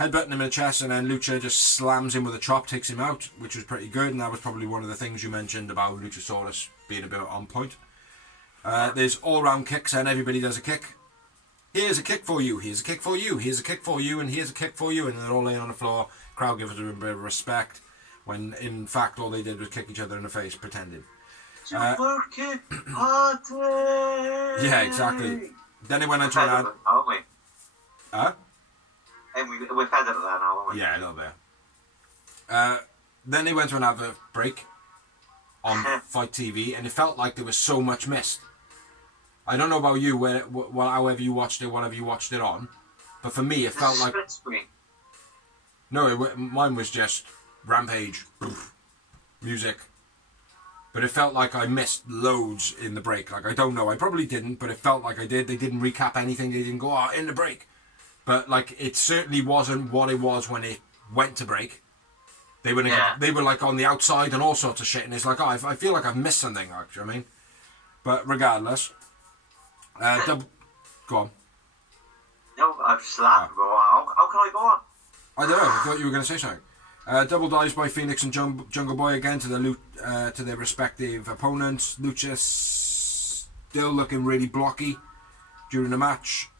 Headbutting him in the chest, and then Lucha just slams him with a chop, takes him out, which was pretty good, and that was probably one of the things you mentioned about Luchasaurus being a bit on point. There's all-round kicks, and everybody does a kick. Here's a kick for you, here's a kick for you, here's a kick for you, and here's a kick for you, and they're all laying on the floor. Crowd gives them a bit of respect, when in fact all they did was kick each other in the face, pretending. Super kick party! Yeah, exactly. Then they went into an ad... Aren't we? Huh? And we're fed up of that now, aren't we? Yeah, a little bit. Then they went to an advert break on Fight TV, and it felt like there was so much missed. I don't know about you, however you watched it, whatever you watched it on, but for me, it felt like... Split screen. No, mine was just Rampage, poof, music. But it felt like I missed loads in the break. Like, I don't know, I probably didn't, but it felt like I did. They didn't recap anything, they didn't go, in the break. But like, it certainly wasn't what it was when it went to break. They were like on the outside and all sorts of shit, and it's like, I feel like I've missed something. Like, you know what I mean? But regardless, go on. No, I've just laughed, bro. How can I go on? I don't know. I thought you were going to say something. Double dives by Phoenix and Jungle Boy again to their respective opponents. Lucha still looking really blocky during the match.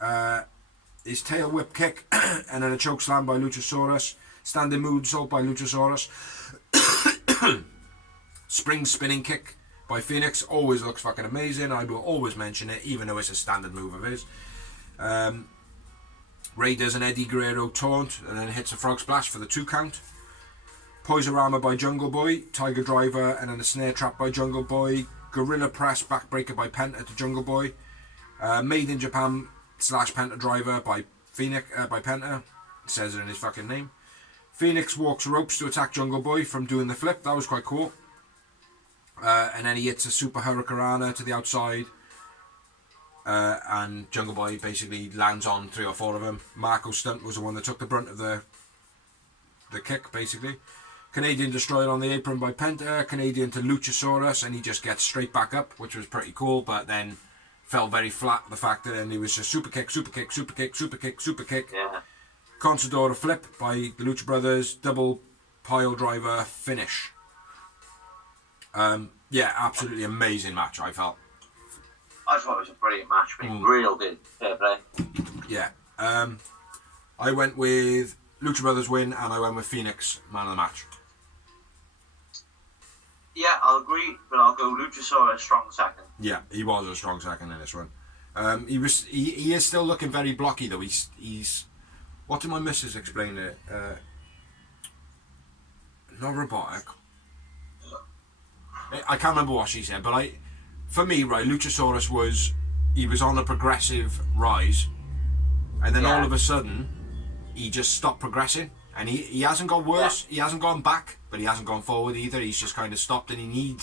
His tail whip kick and then a choke slam by Luchasaurus. Standing moonsault by Luchasaurus. Spring spinning kick by Phoenix. Always looks fucking amazing. I will always mention it, even though it's a standard move of his. Ray does an Eddie Guerrero taunt and then hits a frog splash for the 2 count. Poisorama by Jungle Boy. Tiger Driver and then a snare trap by Jungle Boy. Gorilla press backbreaker by Penta to Jungle Boy. Made in Japan / Penta Driver by Penta. It says it in his fucking name. Phoenix walks ropes to attack Jungle Boy from doing the flip. That was quite cool. And then he hits a Super Hurricanrana to the outside. And Jungle Boy basically lands on 3 or 4 of them. Marco Stunt was the one that took the brunt of the kick, basically. Canadian Destroyer on the apron by Penta. Canadian to Luchasaurus, and he just gets straight back up, which was pretty cool, but then fell very flat, the fact that then he was just super kick, super kick, super kick, super kick, super kick. Yeah. Consadora flip by the Lucha Brothers. Double pile driver finish. Yeah, absolutely amazing match, I felt. I thought it was a brilliant match, mate. Real good. Fair play. Yeah. I went with Lucha Brothers win, and I went with Phoenix man of the match. Yeah, I'll agree, but I'll go Luchasaurus strong second. Yeah, he was a strong second in this one. He is still looking very blocky though. He's what did my missus explain it? Not robotic. I can't remember what she said, but for me, right, Luchasaurus was on a progressive rise, and then all of a sudden, he just stopped progressing, and he hasn't got worse, he hasn't gone back, but he hasn't gone forward either. He's just kind of stopped, and he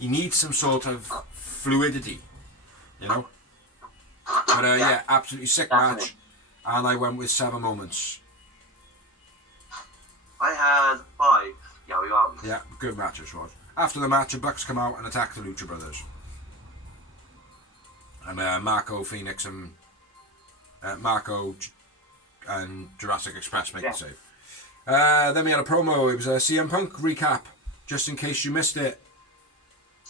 needs some sort of fluidity, you know. But yeah, absolutely sick match, and I went with 7 moments. I had 5. Yeah, we are. Yeah, good match it was. After the match, the Bucks come out and attack the Lucha Brothers. And Marco, Phoenix, and Marco and Jurassic Express make the save. Then we had a promo. It was a CM Punk recap, just in case you missed it.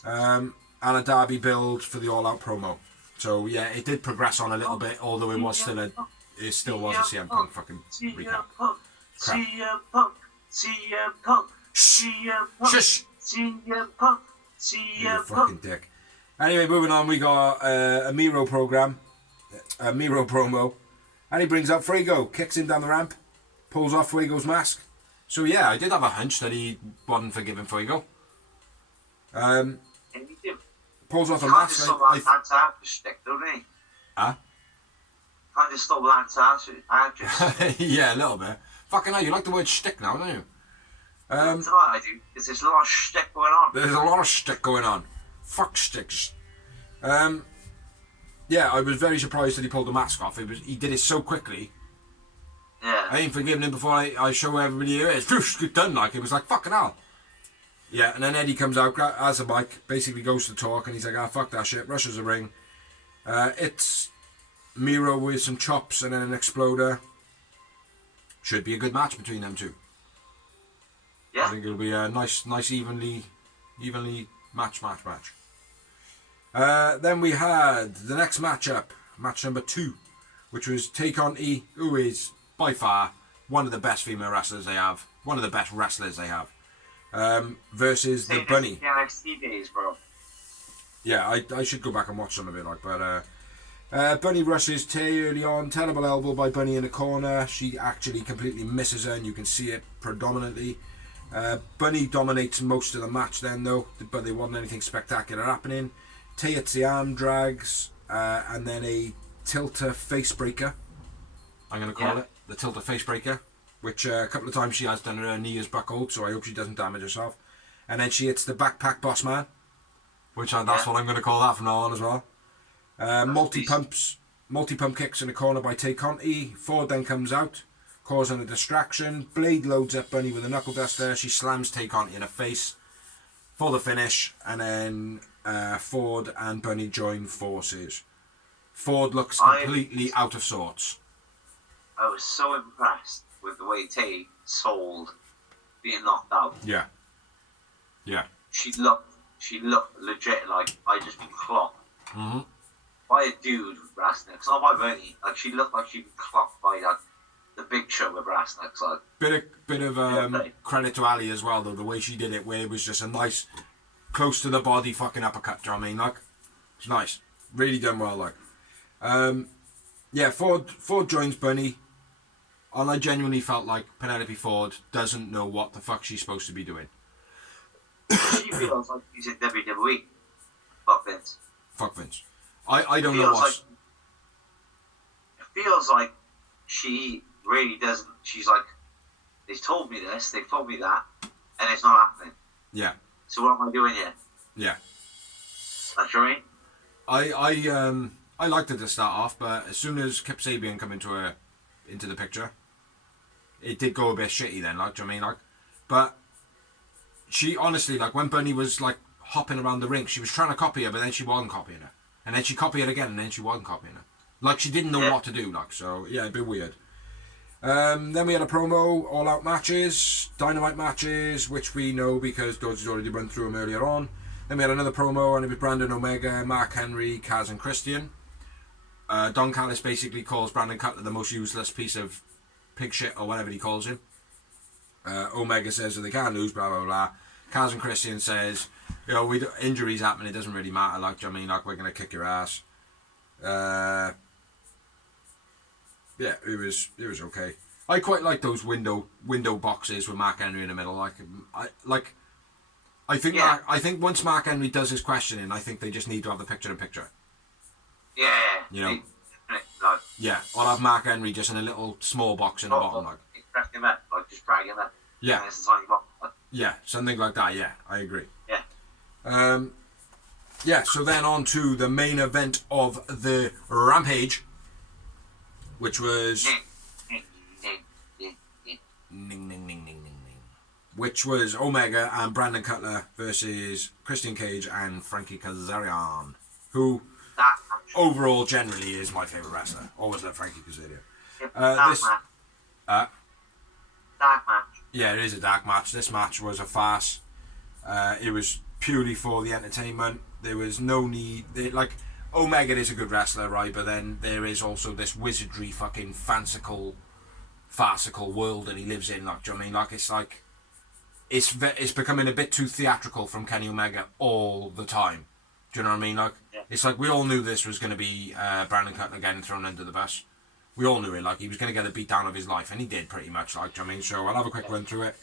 And a Derby build for the All Out promo. So yeah, it did progress on a little bit, although it was still was a CM Punk fucking recap. CM Punk, CM Punk, CM Punk, Shush! CM Punk, You CM fucking Punk. dick. Anyway, moving on, we got a Miro promo, and he brings up Fuego, kicks him down the ramp, pulls off Fuego's mask. So yeah, I did have a hunch that he wasn't forgiving Fuego. Pulls off a Can't just mask. stop that Lance Archer stick, don't he? Huh? Can't just stop Lance Archer. Yeah, a little bit. Fucking hell, you like the word shtick now, don't you? That's what I do, because there's a lot of shtick going on. There's a lot of shtick going on. Fuck sticks. Yeah, I was very surprised that he pulled the mask off. He did it so quickly. Yeah. I ain't forgiving him before I show everybody who it is. Poosh, good done, like. It was like, fucking hell. Yeah, and then Eddie comes out, has a mic, basically goes to talk, and he's like, fuck that shit, rushes the ring. It's Miro with some chops and then an exploder. Should be a good match between them two. Yeah. I think it'll be a nice evenly match. Then we had the next matchup, match number 2, which was Take On E, who is by far one of the best female wrestlers they have, one of the best wrestlers they have, versus the Bunny. Yeah, NXT days, bro. Yeah, I should go back and watch some of it, like, but Bunny rushes Tay early on, terrible elbow by Bunny in the corner. She actually completely misses her, and you can see it predominantly. Bunny dominates most of the match then though, but there wasn't anything spectacular happening. Tay hits the arm drags, and then a tilter face breaker, I'm going to call it, the tilter face breaker, which a couple of times she has done, her knee is buckled, so I hope she doesn't damage herself. And then she hits the backpack boss man, which that's what I'm going to call that from now on as well. Multi-pump kicks in the corner by Tay Conti. Ford then comes out, causing a distraction. Blade loads up Bunny with a knuckle duster. She slams Tay Conti in the face for the finish, and then Ford and Bunny join forces. Ford looks completely out of sorts. I was so impressed with the way Tay sold being knocked out. Yeah. She looked legit like I just been clocked. Mm-hmm. By a dude with brass necks, not by Bunny. Like she looked like she'd been clocked by like the Big Show with brass necks. Like Bit of credit to Ali as well though, the way she did it, where it was just a nice close to the body fucking uppercut. Do you know what I mean? Like, it's nice, really done well. Like, yeah, Ford joins Bunny, and I genuinely felt like Penelope Ford doesn't know what the fuck she's supposed to be doing. she feels like she's in WWE. Fuck Vince. Fuck Vince. I don't know what. It feels like she really doesn't. She's like, they've told me this, they've told me that, and it's not happening. Yeah. So what am I doing here? Yeah. That's what I mean? I liked it to start off, but as soon as Kip Sabian come into the picture, it did go a bit shitty then, like, do you know what I mean? Like, but she honestly, like, when Bunny was like hopping around the ring, she was trying to copy her, but then she wasn't copying her. And then she copied it again, and then she wasn't copying her. Like, she didn't know what to do, like, so, yeah, a bit weird. Then we had a promo, all-out matches, dynamite matches, which we know because Dodge has already run through them earlier on. Then we had another promo, and it was Brandon Omega, Mark Henry, Kaz and Christian. Don Callis basically calls Brandon Cutler the most useless piece of pig shit or whatever he calls him. Omega says that they can't lose, blah blah blah. Kaz and Christian says, you know, injuries happen, it doesn't really matter. Like, I mean, like, we're gonna kick your ass. Yeah, it was okay. I quite like those window boxes with Mark Henry in the middle. I think once Mark Henry does his questioning, I think they just need to have the picture-in-picture. Yeah. You know. Like, yeah, I'll have Mark Henry just in a little small box in the bottom, like. Press him up, like just drag him up. Yeah. It's a tiny box. Yeah, something like that. Yeah, I agree. Yeah. Yeah. So then on to the main event of the Rampage, which was. Which was Omega and Brandon Cutler versus Christian Cage and Frankie Kazarian, who overall generally is my favourite wrestler. Always love Frankie Kazarian. Dark match. Yeah, it is a dark match. This match was a farce. It was purely for the entertainment. There was no need. Omega is a good wrestler, right? But then there is also this wizardry, fucking farcical world that he lives in. Like, do you know what I mean? Like, it's like it's becoming a bit too theatrical from Kenny Omega all the time. Do you know what I mean? Like, it's like we all knew this was going to be Brandon Cutler getting thrown under the bus. We all knew it. Like, he was going to get a beat down of his life, and he did pretty much. Like, do you know what I mean? So I'll have a quick run through it.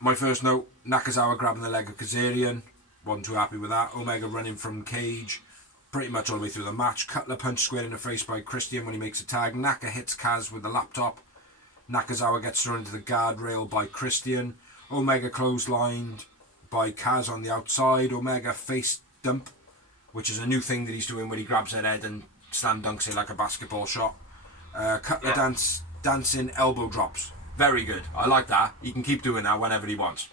My first note: Nakazawa grabbing the leg of Kazarian. Wasn't too happy with that. Omega running from Cage pretty much all the way through the match. Cutler punched square in the face by Christian when he makes a tag. Naka hits Kaz with the laptop. Nakazawa gets thrown into the guardrail by Christian. Omega clotheslined by Kaz on the outside. Omega face dump, which is a new thing that he's doing when he grabs her head and slam dunks it like a basketball shot. Cutler dancing elbow drops. Very good. I like that. He can keep doing that whenever he wants.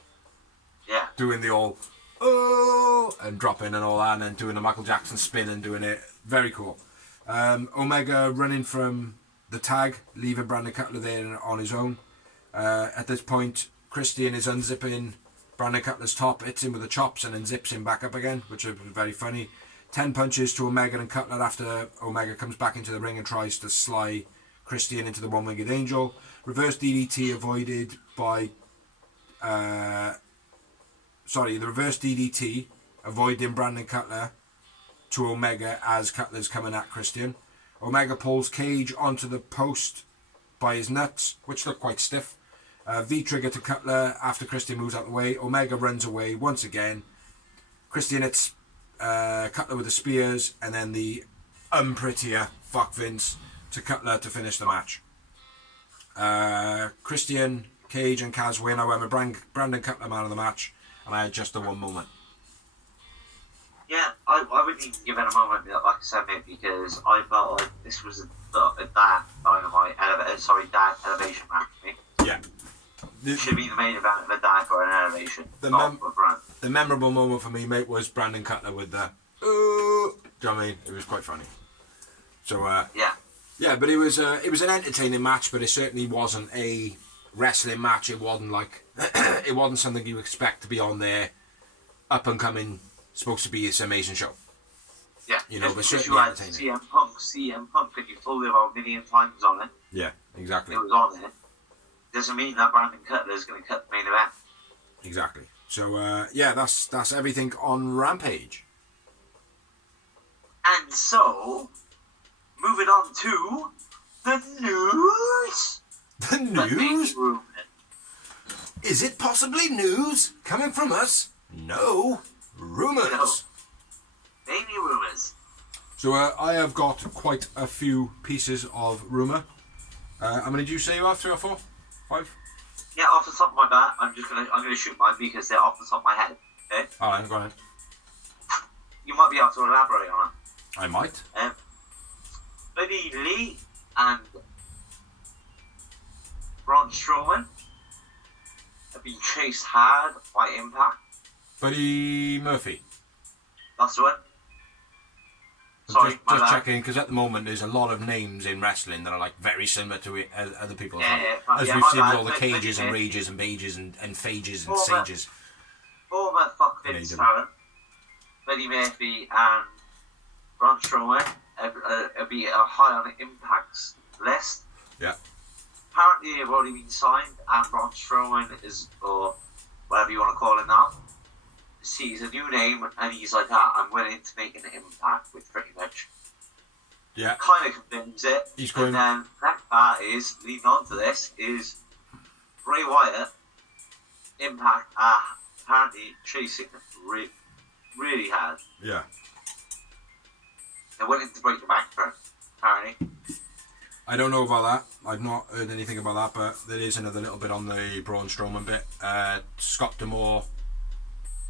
Yeah. Doing the all, oh, and dropping and all that, and then doing the Michael Jackson spin and doing it. Very cool. Omega running from the tag, leaving Brandon Cutler there on his own. At this point, Christian is unzipping Brandon Cutler's top, hits him with the chops, and then zips him back up again, which was very funny. 10 punches to Omega and Cutler after Omega comes back into the ring and tries to slide Christian into the one-winged angel. Reverse DDT avoided by... the reverse DDT avoiding Brandon Cutler to Omega as Cutler's coming at Christian. Omega pulls Cage onto the post by his nuts, which look quite stiff. V-trigger to Cutler after Christian moves out the way. Omega runs away once again. Christian hits Cutler with the spears, and then the unprettier fuck Vince to Cutler to finish the match. Christian, Cage and Kaz win. I went with Brandon Cutler man of the match, and I had just the one moment. Yeah, I wouldn't even give it a moment, like I said, mate, because I felt like this was a dark elevation match for me. Yeah. It should be the main event of a dark or an elevation. The memorable moment for me, mate, was Brandon Cutler with the do you know what I mean? It was quite funny. So yeah, but it was an entertaining match, but it certainly wasn't a wrestling match. It wasn't like it wasn't something you expect to be on there, up and coming, supposed to be this amazing show. Yeah, you know, but certainly you had entertaining. CM Punk, and you've told it about a million times on it. Yeah, exactly. It was on there. Doesn't mean that Brandon Cutler is going to cut the main event. Exactly. So yeah, that's everything on Rampage. And so, moving on to the news. The news? Is it possibly news coming from us? No. Rumours. No. Maybe rumours. So I have got quite a few pieces of rumour. How many did you say you have? 3 or 4? 5? Yeah, off the top of my bat, I'm gonna shoot mine because they're off the top of my head. Okay? Alright, go ahead. You might be able to elaborate on it. I might. Buddy Lee and Braun Strowman have been chased hard by Impact. Buddy Murphy. That's the one. Sorry, just checking, because at the moment there's a lot of names in wrestling that are like very similar to it, other people's. As we've seen with all the cages and rages and bages and phages and sages. Former fuck Vince Talent, Buddy Murphy and Braun Strowman will be high on the Impact's list. Yeah. Apparently, they've already been signed, and Braun Strowman is, or whatever you want to call it now, sees a new name, and he's like, I'm willing to make an impact with pretty much. Yeah. Kind of confirms it. He's going. And then next part is, leading on to this, is Bray Wyatt, Impact, apparently chasing really hard. Yeah. They're willing to break the bank for him, apparently. I don't know about that. I've not heard anything about that, but there is another little bit on the Braun Strowman bit. Scott D'Amore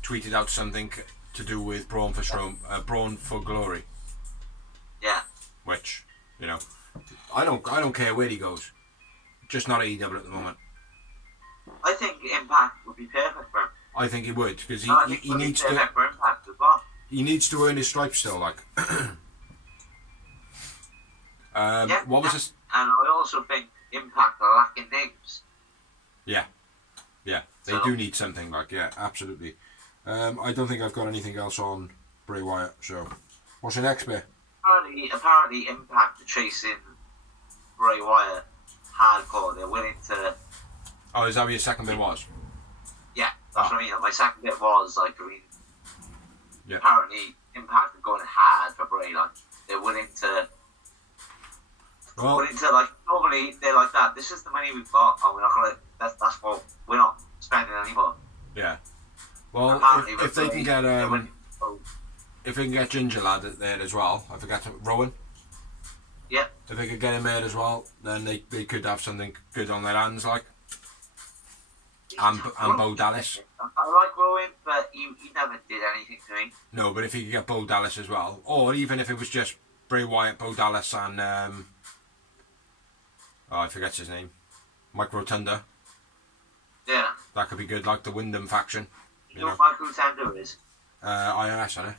tweeted out something to do with Braun for Glory. Yeah. Which, you know, I don't care where he goes. Just not AEW at the moment. I think Impact would be perfect for him. I think he would, because he needs to. For Impact as well. He needs to earn his stripes still, like. What was this? And I also think Impact are lacking names. Yeah, they do need something, like, yeah, absolutely. I don't think I've got anything else on Bray Wyatt. So, what's your next bit? Apparently, Impact are chasing Bray Wyatt hardcore. They're willing to. Oh, is that what your second bit was? Yeah, that's what I mean. My second bit was like, yeah. Apparently, Impact are going hard for Bray. Like, they're willing to. Well, willing to, like, normally they're like that. This is the money we've got, and we're not gonna. That's what we're not spending anymore. Yeah. Well, if they can get if they can get Ginger Lad there as well, I forgot to Rowan. Yeah. If they could get him there as well, then they could have something good on their hands, like. And Bo Dallas. I like Rowan, but he never did anything to me. No, but if he could get Bo Dallas as well, or even if it was just Bray Wyatt, Bo Dallas, and I forget his name, Mike Rotunda. Yeah. That could be good, like the Wyndham faction. You know what Mike Rotunda is? IRS, isn't it?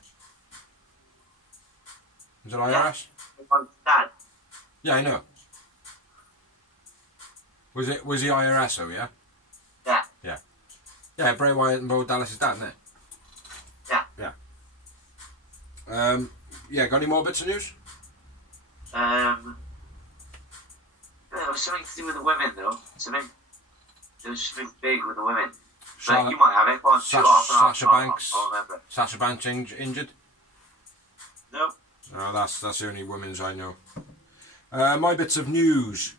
Is it IRS? Yeah. Dad. Yeah, I know. Was he IRS though, yeah? Yeah. Yeah. Yeah, Bray Wyatt and Bo Dallas' dad, isn't it? Yeah. Yeah. Yeah, got any more bits of news? There was something to do with the women, though. There was something big with the women. Charlotte, you might have it. Go on, Sasha Banks. I'll remember. Sasha Banks injured? No. No, that's the only women's I know. My bits of news.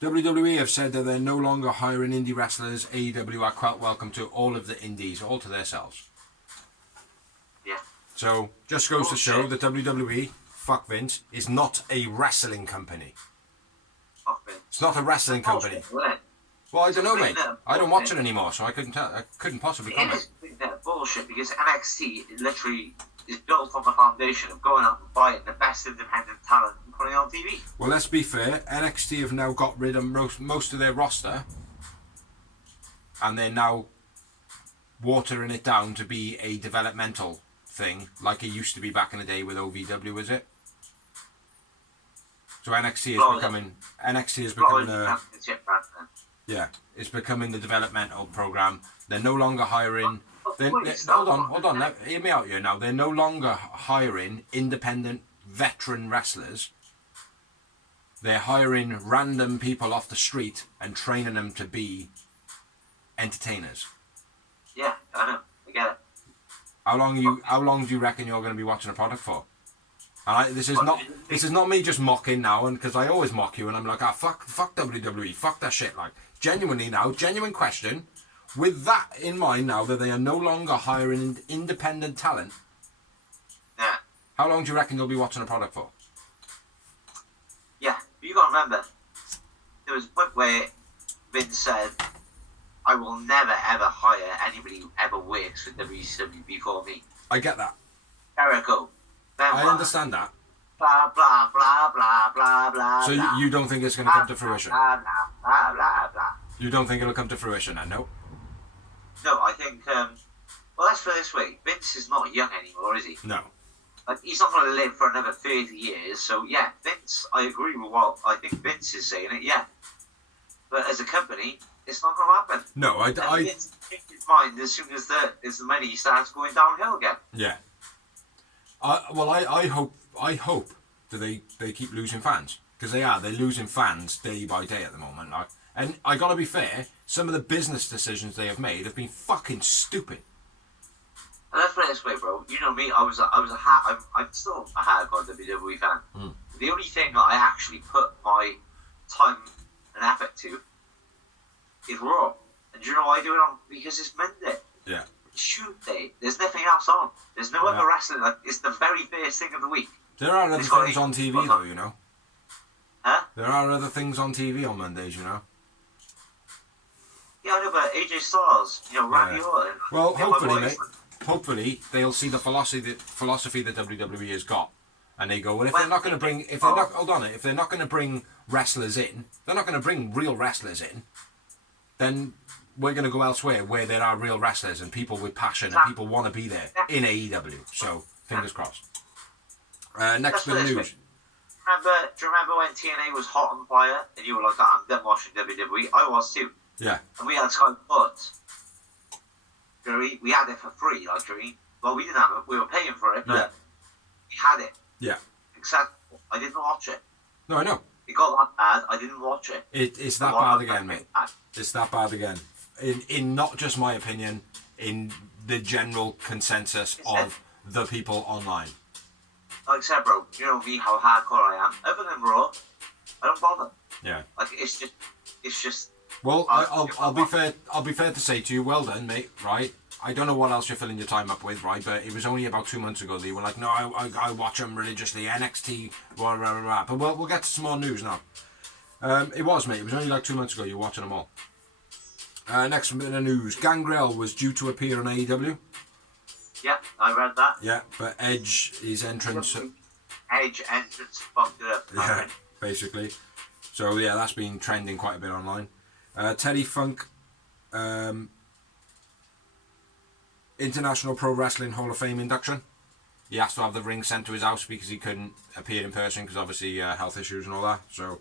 WWE have said that they're no longer hiring indie wrestlers. AEW are quite welcome to all of the indies, all to themselves. Yeah. So, just goes to show that WWE, fuck Vince, is not a wrestling company. Fuck Vince. It's not a wrestling company. Well, I don't know, mate. I don't watch it anymore, so I couldn't possibly comment. It is bullshit, because NXT literally is built on the foundation of going out and buying the best independent talent and putting it on TV. Well, let's be fair. NXT have now got rid of most of their roster, and they're now watering it down to be a developmental thing, like it used to be back in the day with OVW, is it? So NXT is becoming it's becoming the developmental program. They're no longer hiring. Hold on. Hear me out here now. They're no longer hiring independent veteran wrestlers. They're hiring random people off the street and training them to be entertainers. Yeah, I know. I get it. How long do you reckon you're going to be watching a product for? And this is not me just mocking now, and because I always mock you, and I'm like, fuck WWE, fuck that shit. Like, genuinely now, genuine question. With that in mind now, that they are no longer hiring independent talent, yeah. How long do you reckon you'll be watching a product for? Yeah, but you got to remember, there was a point where Vince said, I will never ever hire anybody who ever works with WCW before me. I get that. Jericho. I understand that. Blah, blah, blah, blah, blah, blah. So blah, you don't think it's going to come to fruition? Blah, blah, blah, blah, blah. You don't think it'll come to fruition then, no? No, I think, well, let's put it this way. Vince is not young anymore, is he? No. Like, he's not going to live for another 30 years, so yeah, Vince, I agree with what I think Vince is saying it, yeah. But as a company, it's not going to happen. No, I Vince changed his mind as soon as the money starts going downhill again. Yeah. I hope that they keep losing fans, because they're losing fans day by day at the moment. Like, and I gotta be fair, some of the business decisions they have made have been fucking stupid. And let's put it this way, bro. You know me. I'm still a hardcore WWE fan. The only thing that I actually put my time and effort to is Raw. And do you know why I do it on? Because it's Monday. Yeah. Tuesday. There's nothing else on. There's no other wrestling. Like, it's the very first thing of the week. There are other things on TV though, you know. Huh? There are other things on TV on Mondays, you know. Yeah, I know, but AJ Styles, you know, Randy Orton. Well, you know, hopefully, mate. Hopefully, they'll see the philosophy that WWE has got, and they go, well, if they're not going to bring, if they're not going to bring wrestlers in, they're not going to bring real wrestlers in, then we're going to go elsewhere where there are real wrestlers and people with passion and people want to be there in AEW. So, fingers crossed. Next bit of news. Do you remember when TNA was hot on fire and you were like, I'm done watching WWE? I was too. Yeah. And we had Sky Sports. We had it for free, like, well, we didn't have it, we were paying for it, but we had it. Yeah. Except, I didn't watch it. No, I know. It got that bad, I didn't watch it. It's that bad again, mate. It's that bad again. In not just my opinion, in the general consensus of the people online. Like I said, bro, you know me, how hardcore I am. Other than Raw, I don't bother. Yeah. Like, it's just. Well, I'll be fair. I'll be fair to say to you, well done, mate. Right? I don't know what else you're filling your time up with, right? But it was only about 2 months ago that you were like, no, I watch them religiously. NXT, blah, blah, blah, blah. But we'll get to some more news now. It was, mate. It was only like 2 months ago. You're watching them all. Next bit of news: Gangrel was due to appear on AEW. Yeah, I read that. Yeah, but his entrance fucked it up. Yeah, basically. So yeah, that's been trending quite a bit online. Terry Funk, International Pro Wrestling Hall of Fame induction. He has to have the ring sent to his house because he couldn't appear in person because obviously health issues and all that. So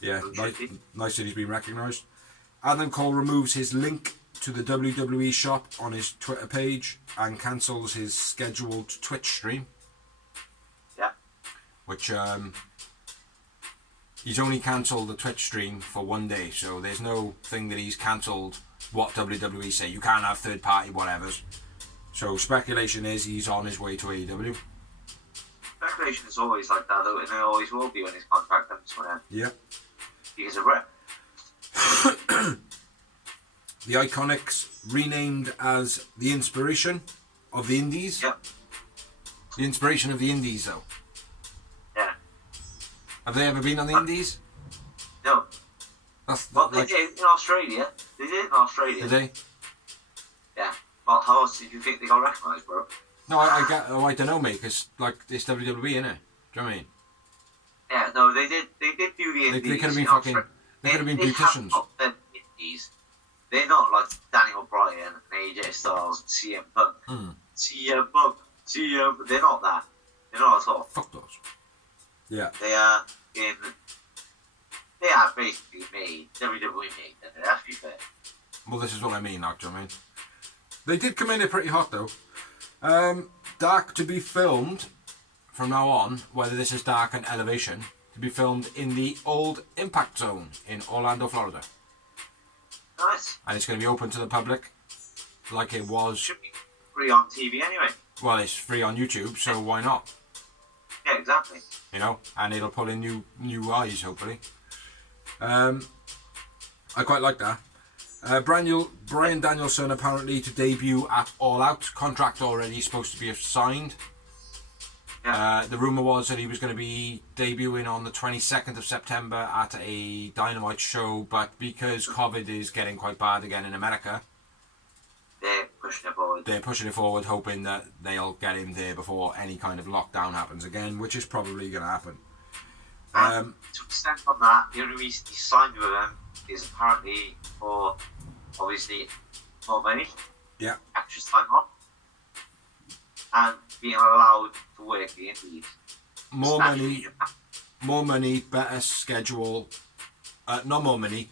yeah, nice that he's been recognised. Adam Cole removes his link to the WWE shop on his Twitter page and cancels his scheduled Twitch stream. Yeah. Which he's only cancelled the Twitch stream for 1 day, so there's no thing that he's cancelled what WWE say. You can't have third party whatevers. So speculation is he's on his way to AEW. Speculation is always like that, though, and it always will be when his contract comes to an end. Yeah. He's a rep. The Iconics renamed as the Inspiration of the Indies. Yep. The Inspiration of the Indies, though. Yeah. Have they ever been on the Indies? No. Well, they did in Australia. They did in Australia. Did they? Yeah. Well, how else did you think they got recognised, bro? No, I don't know, mate, because like it's WWE, innit? Do you know what I mean? Yeah, no, they did do the Indies. They could have been fucking. They could have been beauticians. The Indies. They're not like Daniel Bryan and AJ Styles and CM Punk. CM Punk. They're not that. They're not at all. Fuck those. Yeah. They are basically made, WWE made them, that's to be fair. Well, this is what I mean, like, do you know what I mean? They did come in here pretty hot, though. Dark to be filmed from now on, whether this is Dark and Elevation, to be filmed in the old Impact Zone in Orlando, Florida. Nice. And it's going to be open to the public, like it was. Should be free on TV anyway. Well, it's free on YouTube, so why not? Yeah, exactly. You know, and it'll pull in new eyes, hopefully. I quite like that. Bryan Danielson apparently to debut at All Out. Contract already supposed to be signed. Yeah. The rumour was that he was going to be debuting on the 22nd of September at a Dynamite show, but because COVID is getting quite bad again in America, they're pushing it forward. They're pushing it forward, hoping that they'll get him there before any kind of lockdown happens again, which is probably going to happen. To extend on that, the only reason he signed with them is apparently for, obviously, more money. Yeah. Extra time off. And being allowed to work the Indies. More money, better schedule. Not more money,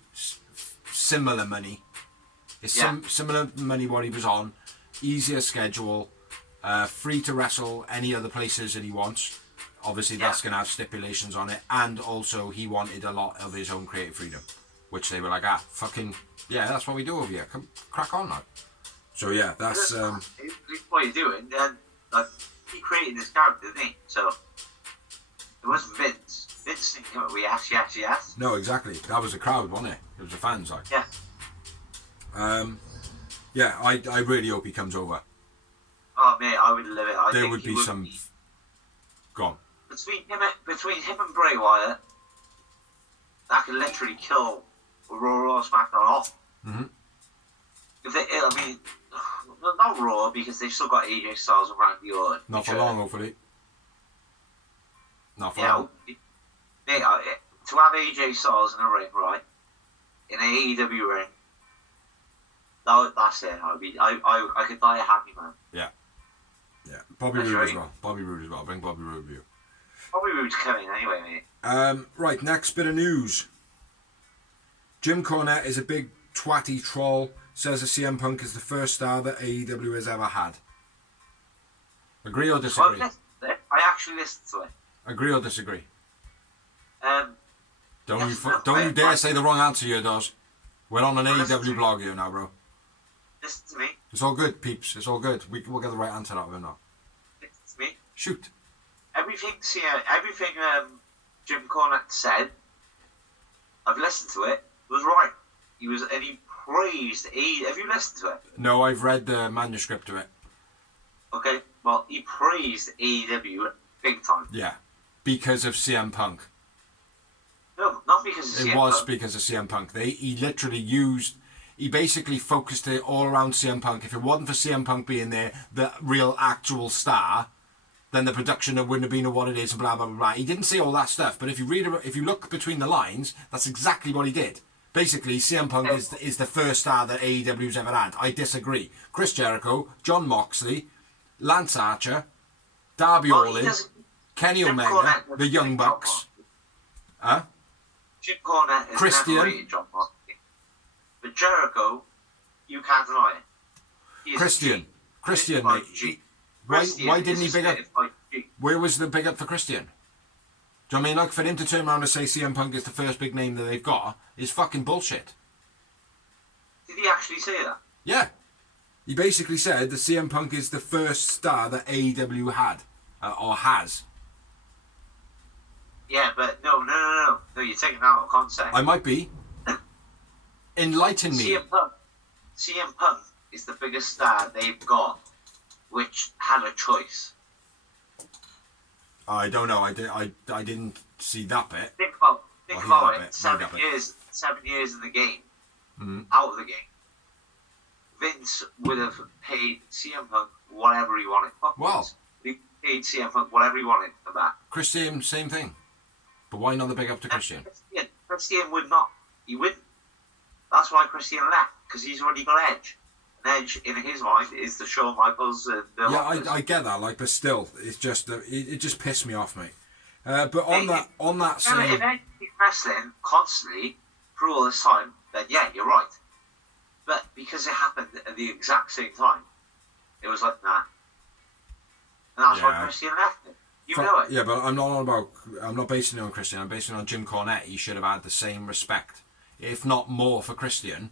similar money. It's similar money what he was on. Easier schedule. Free to wrestle any other places that he wants. obviously that's going to have stipulations on it, and also he wanted a lot of his own creative freedom, which they were like, fucking, yeah, that's what we do over here. Come, crack on now. So yeah, that's... what he's doing, and like, he created this character, didn't he? So, it wasn't Vince. Vince didn't come up with yes. No, exactly. That was the crowd, wasn't it? It was the fans, like. Yeah. Yeah, I really hope he comes over. Oh, mate, I would love it. I there think would be some... Go on. Between him and Bray Wyatt, that could literally kill Raw or SmackDown off. Mm-hmm. If they, I mean, not Raw, because they've still got AJ Styles and Randy Orton. Not for long, hopefully. Not for long. Mate, to have AJ Styles in a ring, right, in an AEW ring, that's it. I could die a happy man. Yeah. Yeah. Bobby Roode as well. Bobby Roode as well. Bring Bobby Roode with you. Bobby Roode's coming anyway, mate. Right, next bit of news. Jim Cornette is a big twatty troll. Says that CM Punk is the first star that AEW has ever had. Agree or disagree? I actually listened to it. Agree or disagree? Don't yes, you dare say the wrong answer here, Doz. We're on an AEW blog here now, bro. Listen to me. It's all good, peeps. It's all good. We'll get the right answer out of him now. Listen to me. Shoot. Everything Jim Cornette said, I've listened to it, was right. He praised AEW. Have you listened to it? No, I've read the manuscript to it. Okay, well, he praised AEW big time. Yeah, because of CM Punk. No, not because of CM Punk. It was because of CM Punk. He basically focused it all around CM Punk. If it wasn't for CM Punk being there, the real actual star, then the production wouldn't have been what it is, and blah blah blah blah. He didn't say all that stuff, but if you look between the lines, that's exactly what he did. Basically, CM Punk is the first star that AEW's ever had. I disagree. Chris Jericho, Jon Moxley, Lance Archer, Darby Allin, Kenny Omega, the Young Bucks. Jim Cornette is Christian. never rated Jon Moxley. But Jericho, you can't deny it. Christian, mate. Why didn't he big up? Where was the big up for Christian? Do you know what I mean? Like, for him to turn around and say CM Punk is the first big name that they've got is fucking bullshit. Did he actually say that? Yeah. He basically said that CM Punk is the first star that AEW had, or has. Yeah, but no, you're taking that out of context. I might be. Enlighten me. CM Punk is the biggest star they've got, which had a choice. I don't know. I didn't see that bit. Think about it. 7 years in the game, out of the game. Vince would have paid CM Punk whatever he wanted. He paid CM Punk whatever he wanted for that. Christian, same thing. But why not the big up to Christian? Christian would not. He wouldn't. That's why Christian left, because he's already got Edge. And Edge, in his mind, is the Shawn Michaels. I get that. Like, but still, it's just it just pissed me off, mate. But on that same. If Edge is wrestling constantly for all this time, then yeah, you're right. But because it happened at the exact same time, it was like, nah. And that's why Christian left him. You know it. Yeah, but I'm not basing it on Christian. I'm basing it on Jim Cornette. He should have had the same respect, if not more, for Christian.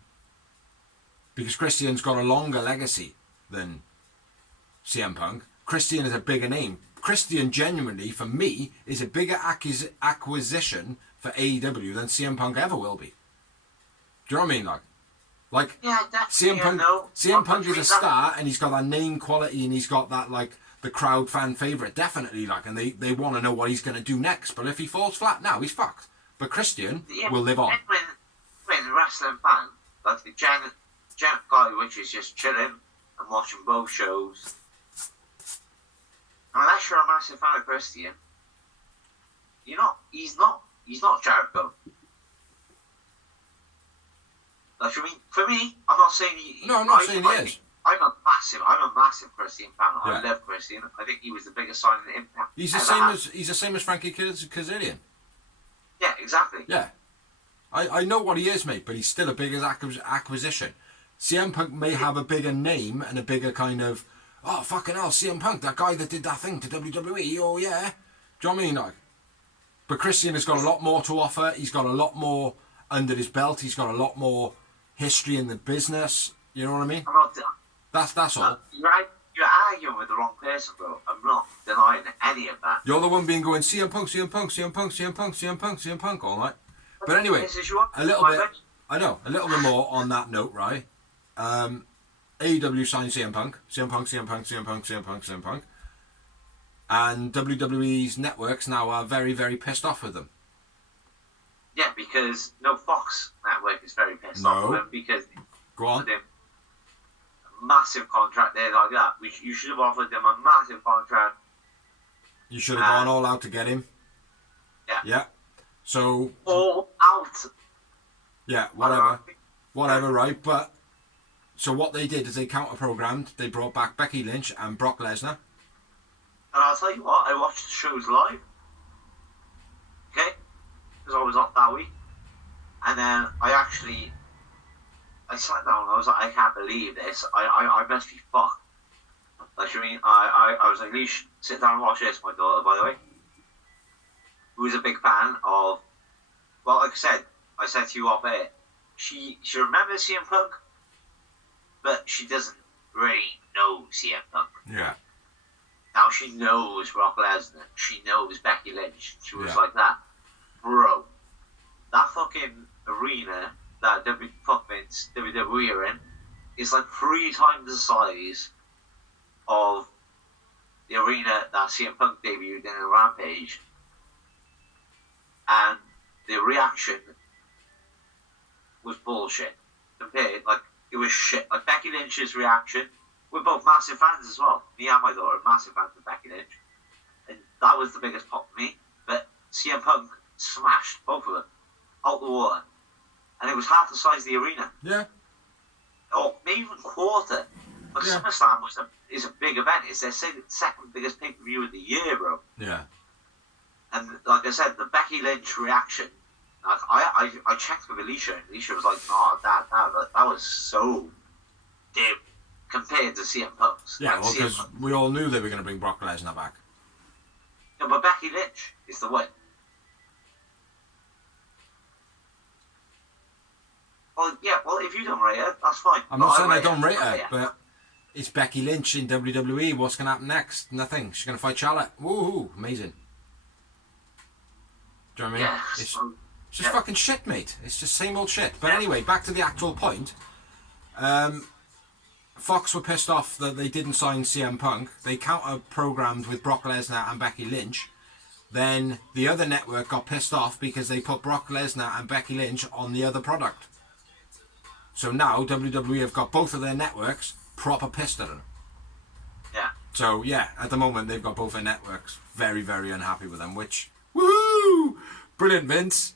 Because Christian's got a longer legacy than CM Punk. Christian is a bigger name. Christian, genuinely, for me, is a bigger acquisition for AEW than CM Punk ever will be. Do you know what I mean? Like CM Punk is a star, and he's got that name quality, and he's got that, like, the crowd fan favourite, definitely, like, and they want to know what he's going to do next. But if he falls flat now, he's fucked. But Christian will live on. When a wrestling fan, like the Gen guy, which is just chilling and watching both shows, unless you're a massive fan of Christian, he's not Jericho. Like, I mean, for me, I'm not saying he. No, I'm not saying he is. I'm a massive Christian fan. Yeah. I love Christian. I think he was the biggest sign of Impact. He's the same as Frankie Kazarian. Yeah, exactly. Yeah, I know what he is, mate, but he's still a bigger acquisition. CM Punk may have a bigger name and a bigger kind of, oh fucking hell, CM Punk, that guy that did that thing to WWE. Oh yeah. Do you know what I mean? Like, but Christian has got a lot more to offer. He's got a lot more under his belt. He's got a lot more history in the business. You know what I mean? I'm not. That's all. You're arguing with the wrong person, bro. I'm not denying any of that. You're the one being going CM Punk, CM Punk, CM Punk, CM Punk, CM Punk, CM Punk all night. But anyway, a little bit. I know a little bit more on that note, right? AEW signed CM Punk, CM Punk, CM Punk, CM Punk, CM Punk, CM Punk, and WWE's networks now are very, very pissed off with them. Yeah, because Fox Network is very pissed off with them because go on. Massive contract there like that. You should have offered them a massive contract. You should have gone all out to get him. Yeah. Yeah. So. All out. Yeah, whatever, right? But so what they did is they counter-programmed. They brought back Becky Lynch and Brock Lesnar. And I'll tell you what, I watched the shows live. Okay, because I was off that week, and then I sat down. I was like, I can't believe this. I must be fucked. Like, you mean, I was like, Leash, sit down and watch this. My daughter, by the way, who is a big fan of. Well, like I said to you off air. She remembers CM Punk, but she doesn't really know CM Punk. Yeah. Now she knows Brock Lesnar. She knows Becky Lynch. She was like that, bro. That fucking arena that WWE are in is like 3 times the size of the arena that CM Punk debuted in a Rampage, and the reaction was bullshit. Compared, like, it was shit. Like Becky Lynch's reaction, we're both massive fans as well. Me and my daughter are massive fans of Becky Lynch, and that was the biggest pop for me. But CM Punk smashed both of them out the water, and it was half the size of the arena. Yeah. Or maybe even quarter. Like SummerSlam is a big event. It's their second biggest pay-per-view of the year, bro. Yeah. And like I said, the Becky Lynch reaction. Like I checked with Alicia, and Alicia was like, "Oh, that was so dim compared to CM Punk's." Yeah, like, well, because we all knew they were going to bring Brock Lesnar back. No, but Becky Lynch is the win. Well, yeah. Well, if you don't rate her, that's fine. I'm not saying I don't rate her, but it's Becky Lynch in WWE. What's going to happen next? Nothing. She's going to fight Charlotte. Woohoo! Amazing. Do you know what I mean? Yeah. It's just fucking shit, mate. It's just same old shit. But anyway, back to the actual point. Fox were pissed off that they didn't sign CM Punk. They counter-programmed with Brock Lesnar and Becky Lynch. Then the other network got pissed off because they put Brock Lesnar and Becky Lynch on the other product. So now WWE have got both of their networks proper pissed at them. Yeah. So yeah, at the moment they've got both their networks very, very unhappy with them, which, woohoo! Brilliant, Vince.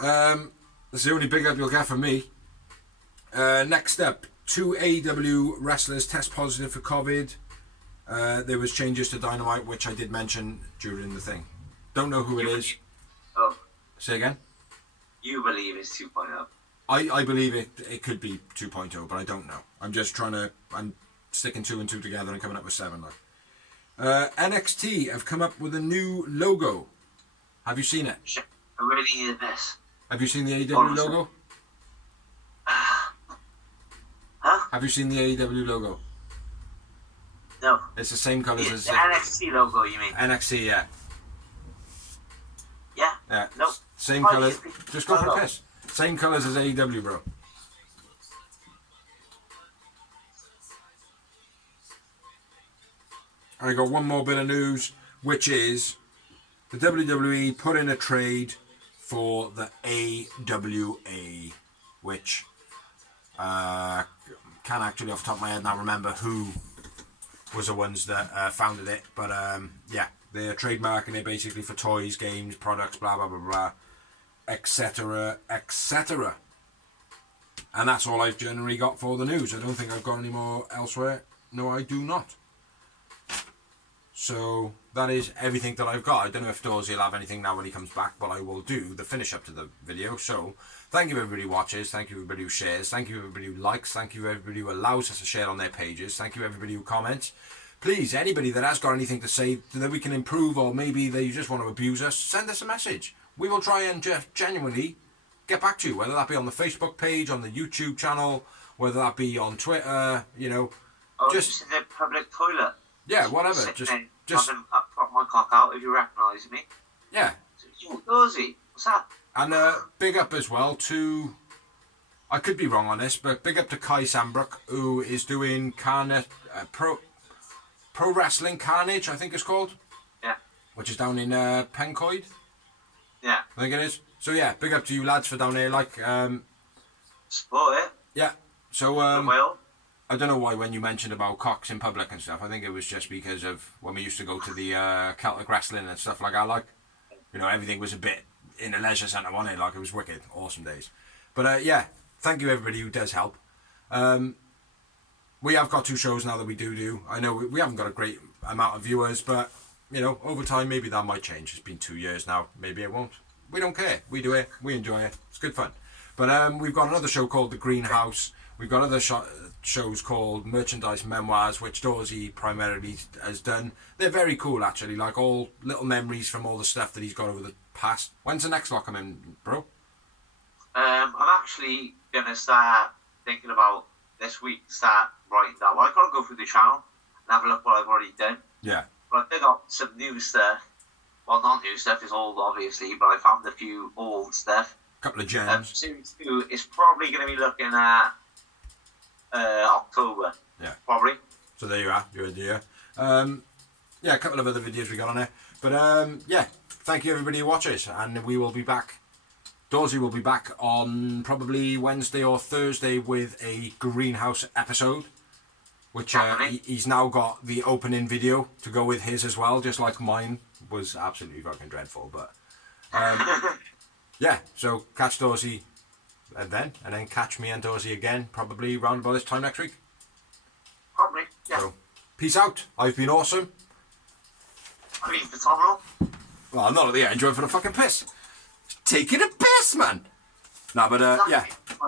That's the only big up you'll get from me. Next up, 2 AEW wrestlers test positive for COVID. There was changes to Dynamite, which I did mention during the thing. Don't know who it is. Oh. Say again? You believe it's 2.0. I believe it could be 2.0, but I don't know. I'm sticking 2 and 2 together and coming up with 7 now. NXT have come up with a new logo. Have you seen it? Shit, I really need this. Have you seen the AEW logo? Huh? Have you seen the AEW logo? No. It's the same colours as the NXT logo, you mean? NXT, yeah. Yeah? Yeah. No. Same colours. Just go for a piss. Same colours as AEW, bro. I got one more bit of news, which is the WWE put in a trade for the AWA, which can't actually off the top of my head now remember who was the ones that founded it, but yeah, they're trademarking it basically for toys, games, products, blah blah blah blah, etc., etc. And that's all I've generally got for the news. I don't think I've got any more elsewhere. No, I do not. So that is everything that I've got. I don't know if Dorsey will have anything now when he comes back, but I will do the finish up to the video. So thank you everybody who watches, thank you everybody who shares, thank you everybody who likes, thank you everybody who allows us to share on their pages, thank you everybody who comments. please, anybody that has got anything to say that we can improve, or maybe they just want to abuse us, send us a message. We will try and genuinely get back to you, whether that be on the Facebook page, on the YouTube channel, whether that be on Twitter, you know. Or just in the public toilet. Yeah, whatever. Just pop my cock out if you recognise me. Yeah. Dorsey, what's that? And big up as well to, I could be wrong on this, but big up to Kai Sambrook, who is doing Pro Wrestling Carnage, I think it's called. Yeah. Which is down in Pencoed. Yeah. I think it is. So yeah, big up to you lads for down there, like. Support it. Yeah. So Well. I don't know why when you mentioned about cocks in public and stuff, I think it was just because of when we used to go to the Celtic wrestling and stuff like that, like, you know, everything was a bit in a leisure centre, wasn't it? Like, it was wicked, awesome days. But yeah, thank you everybody who does help. We have got 2 shows now that we do. I know we haven't got a great amount of viewers, but, you know, over time maybe that might change. It's been 2 years now, maybe it won't. We don't care. We do it. We enjoy it. It's good fun. But we've got another show called The Greenhouse. We've got other shows called Merchandise Memoirs, which Dorsey primarily has done. They're very cool, actually, like all little memories from all the stuff that he's got over the past. When's the next lot coming, bro? I'm actually going to start thinking about this week, start writing down. Well, I've got to go through the channel and have a look what I've already done. Yeah. But I picked up some new stuff. Well, not new stuff, it's old, obviously, but I found a few old stuff. Couple of gems. Series 2 is probably going to be looking at October. Yeah. Probably. So there you are. You're in the year. Yeah, a couple of other videos we got on there. But yeah, thank you everybody who watches, and we will be back. Dorsey will be back on probably Wednesday or Thursday with a Greenhouse episode, which he's now got the opening video to go with his as well, just like mine was absolutely fucking dreadful. But yeah, so catch Dorsey and then catch me and Dorsey again probably round about this time next week. Probably, yeah. So, peace out. I've been awesome. I mean, phenomenal. Well, I'm not at the end. Enjoying for the fucking piss. Taking a piss, man. Nah, but yeah.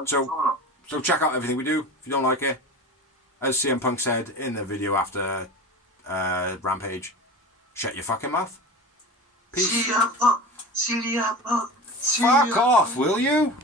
So check out everything we do. If you don't like it, as CM Punk said in the video after Rampage, shut your fucking mouth. Peace. CM Punk. CM Punk. Fuck off, will you?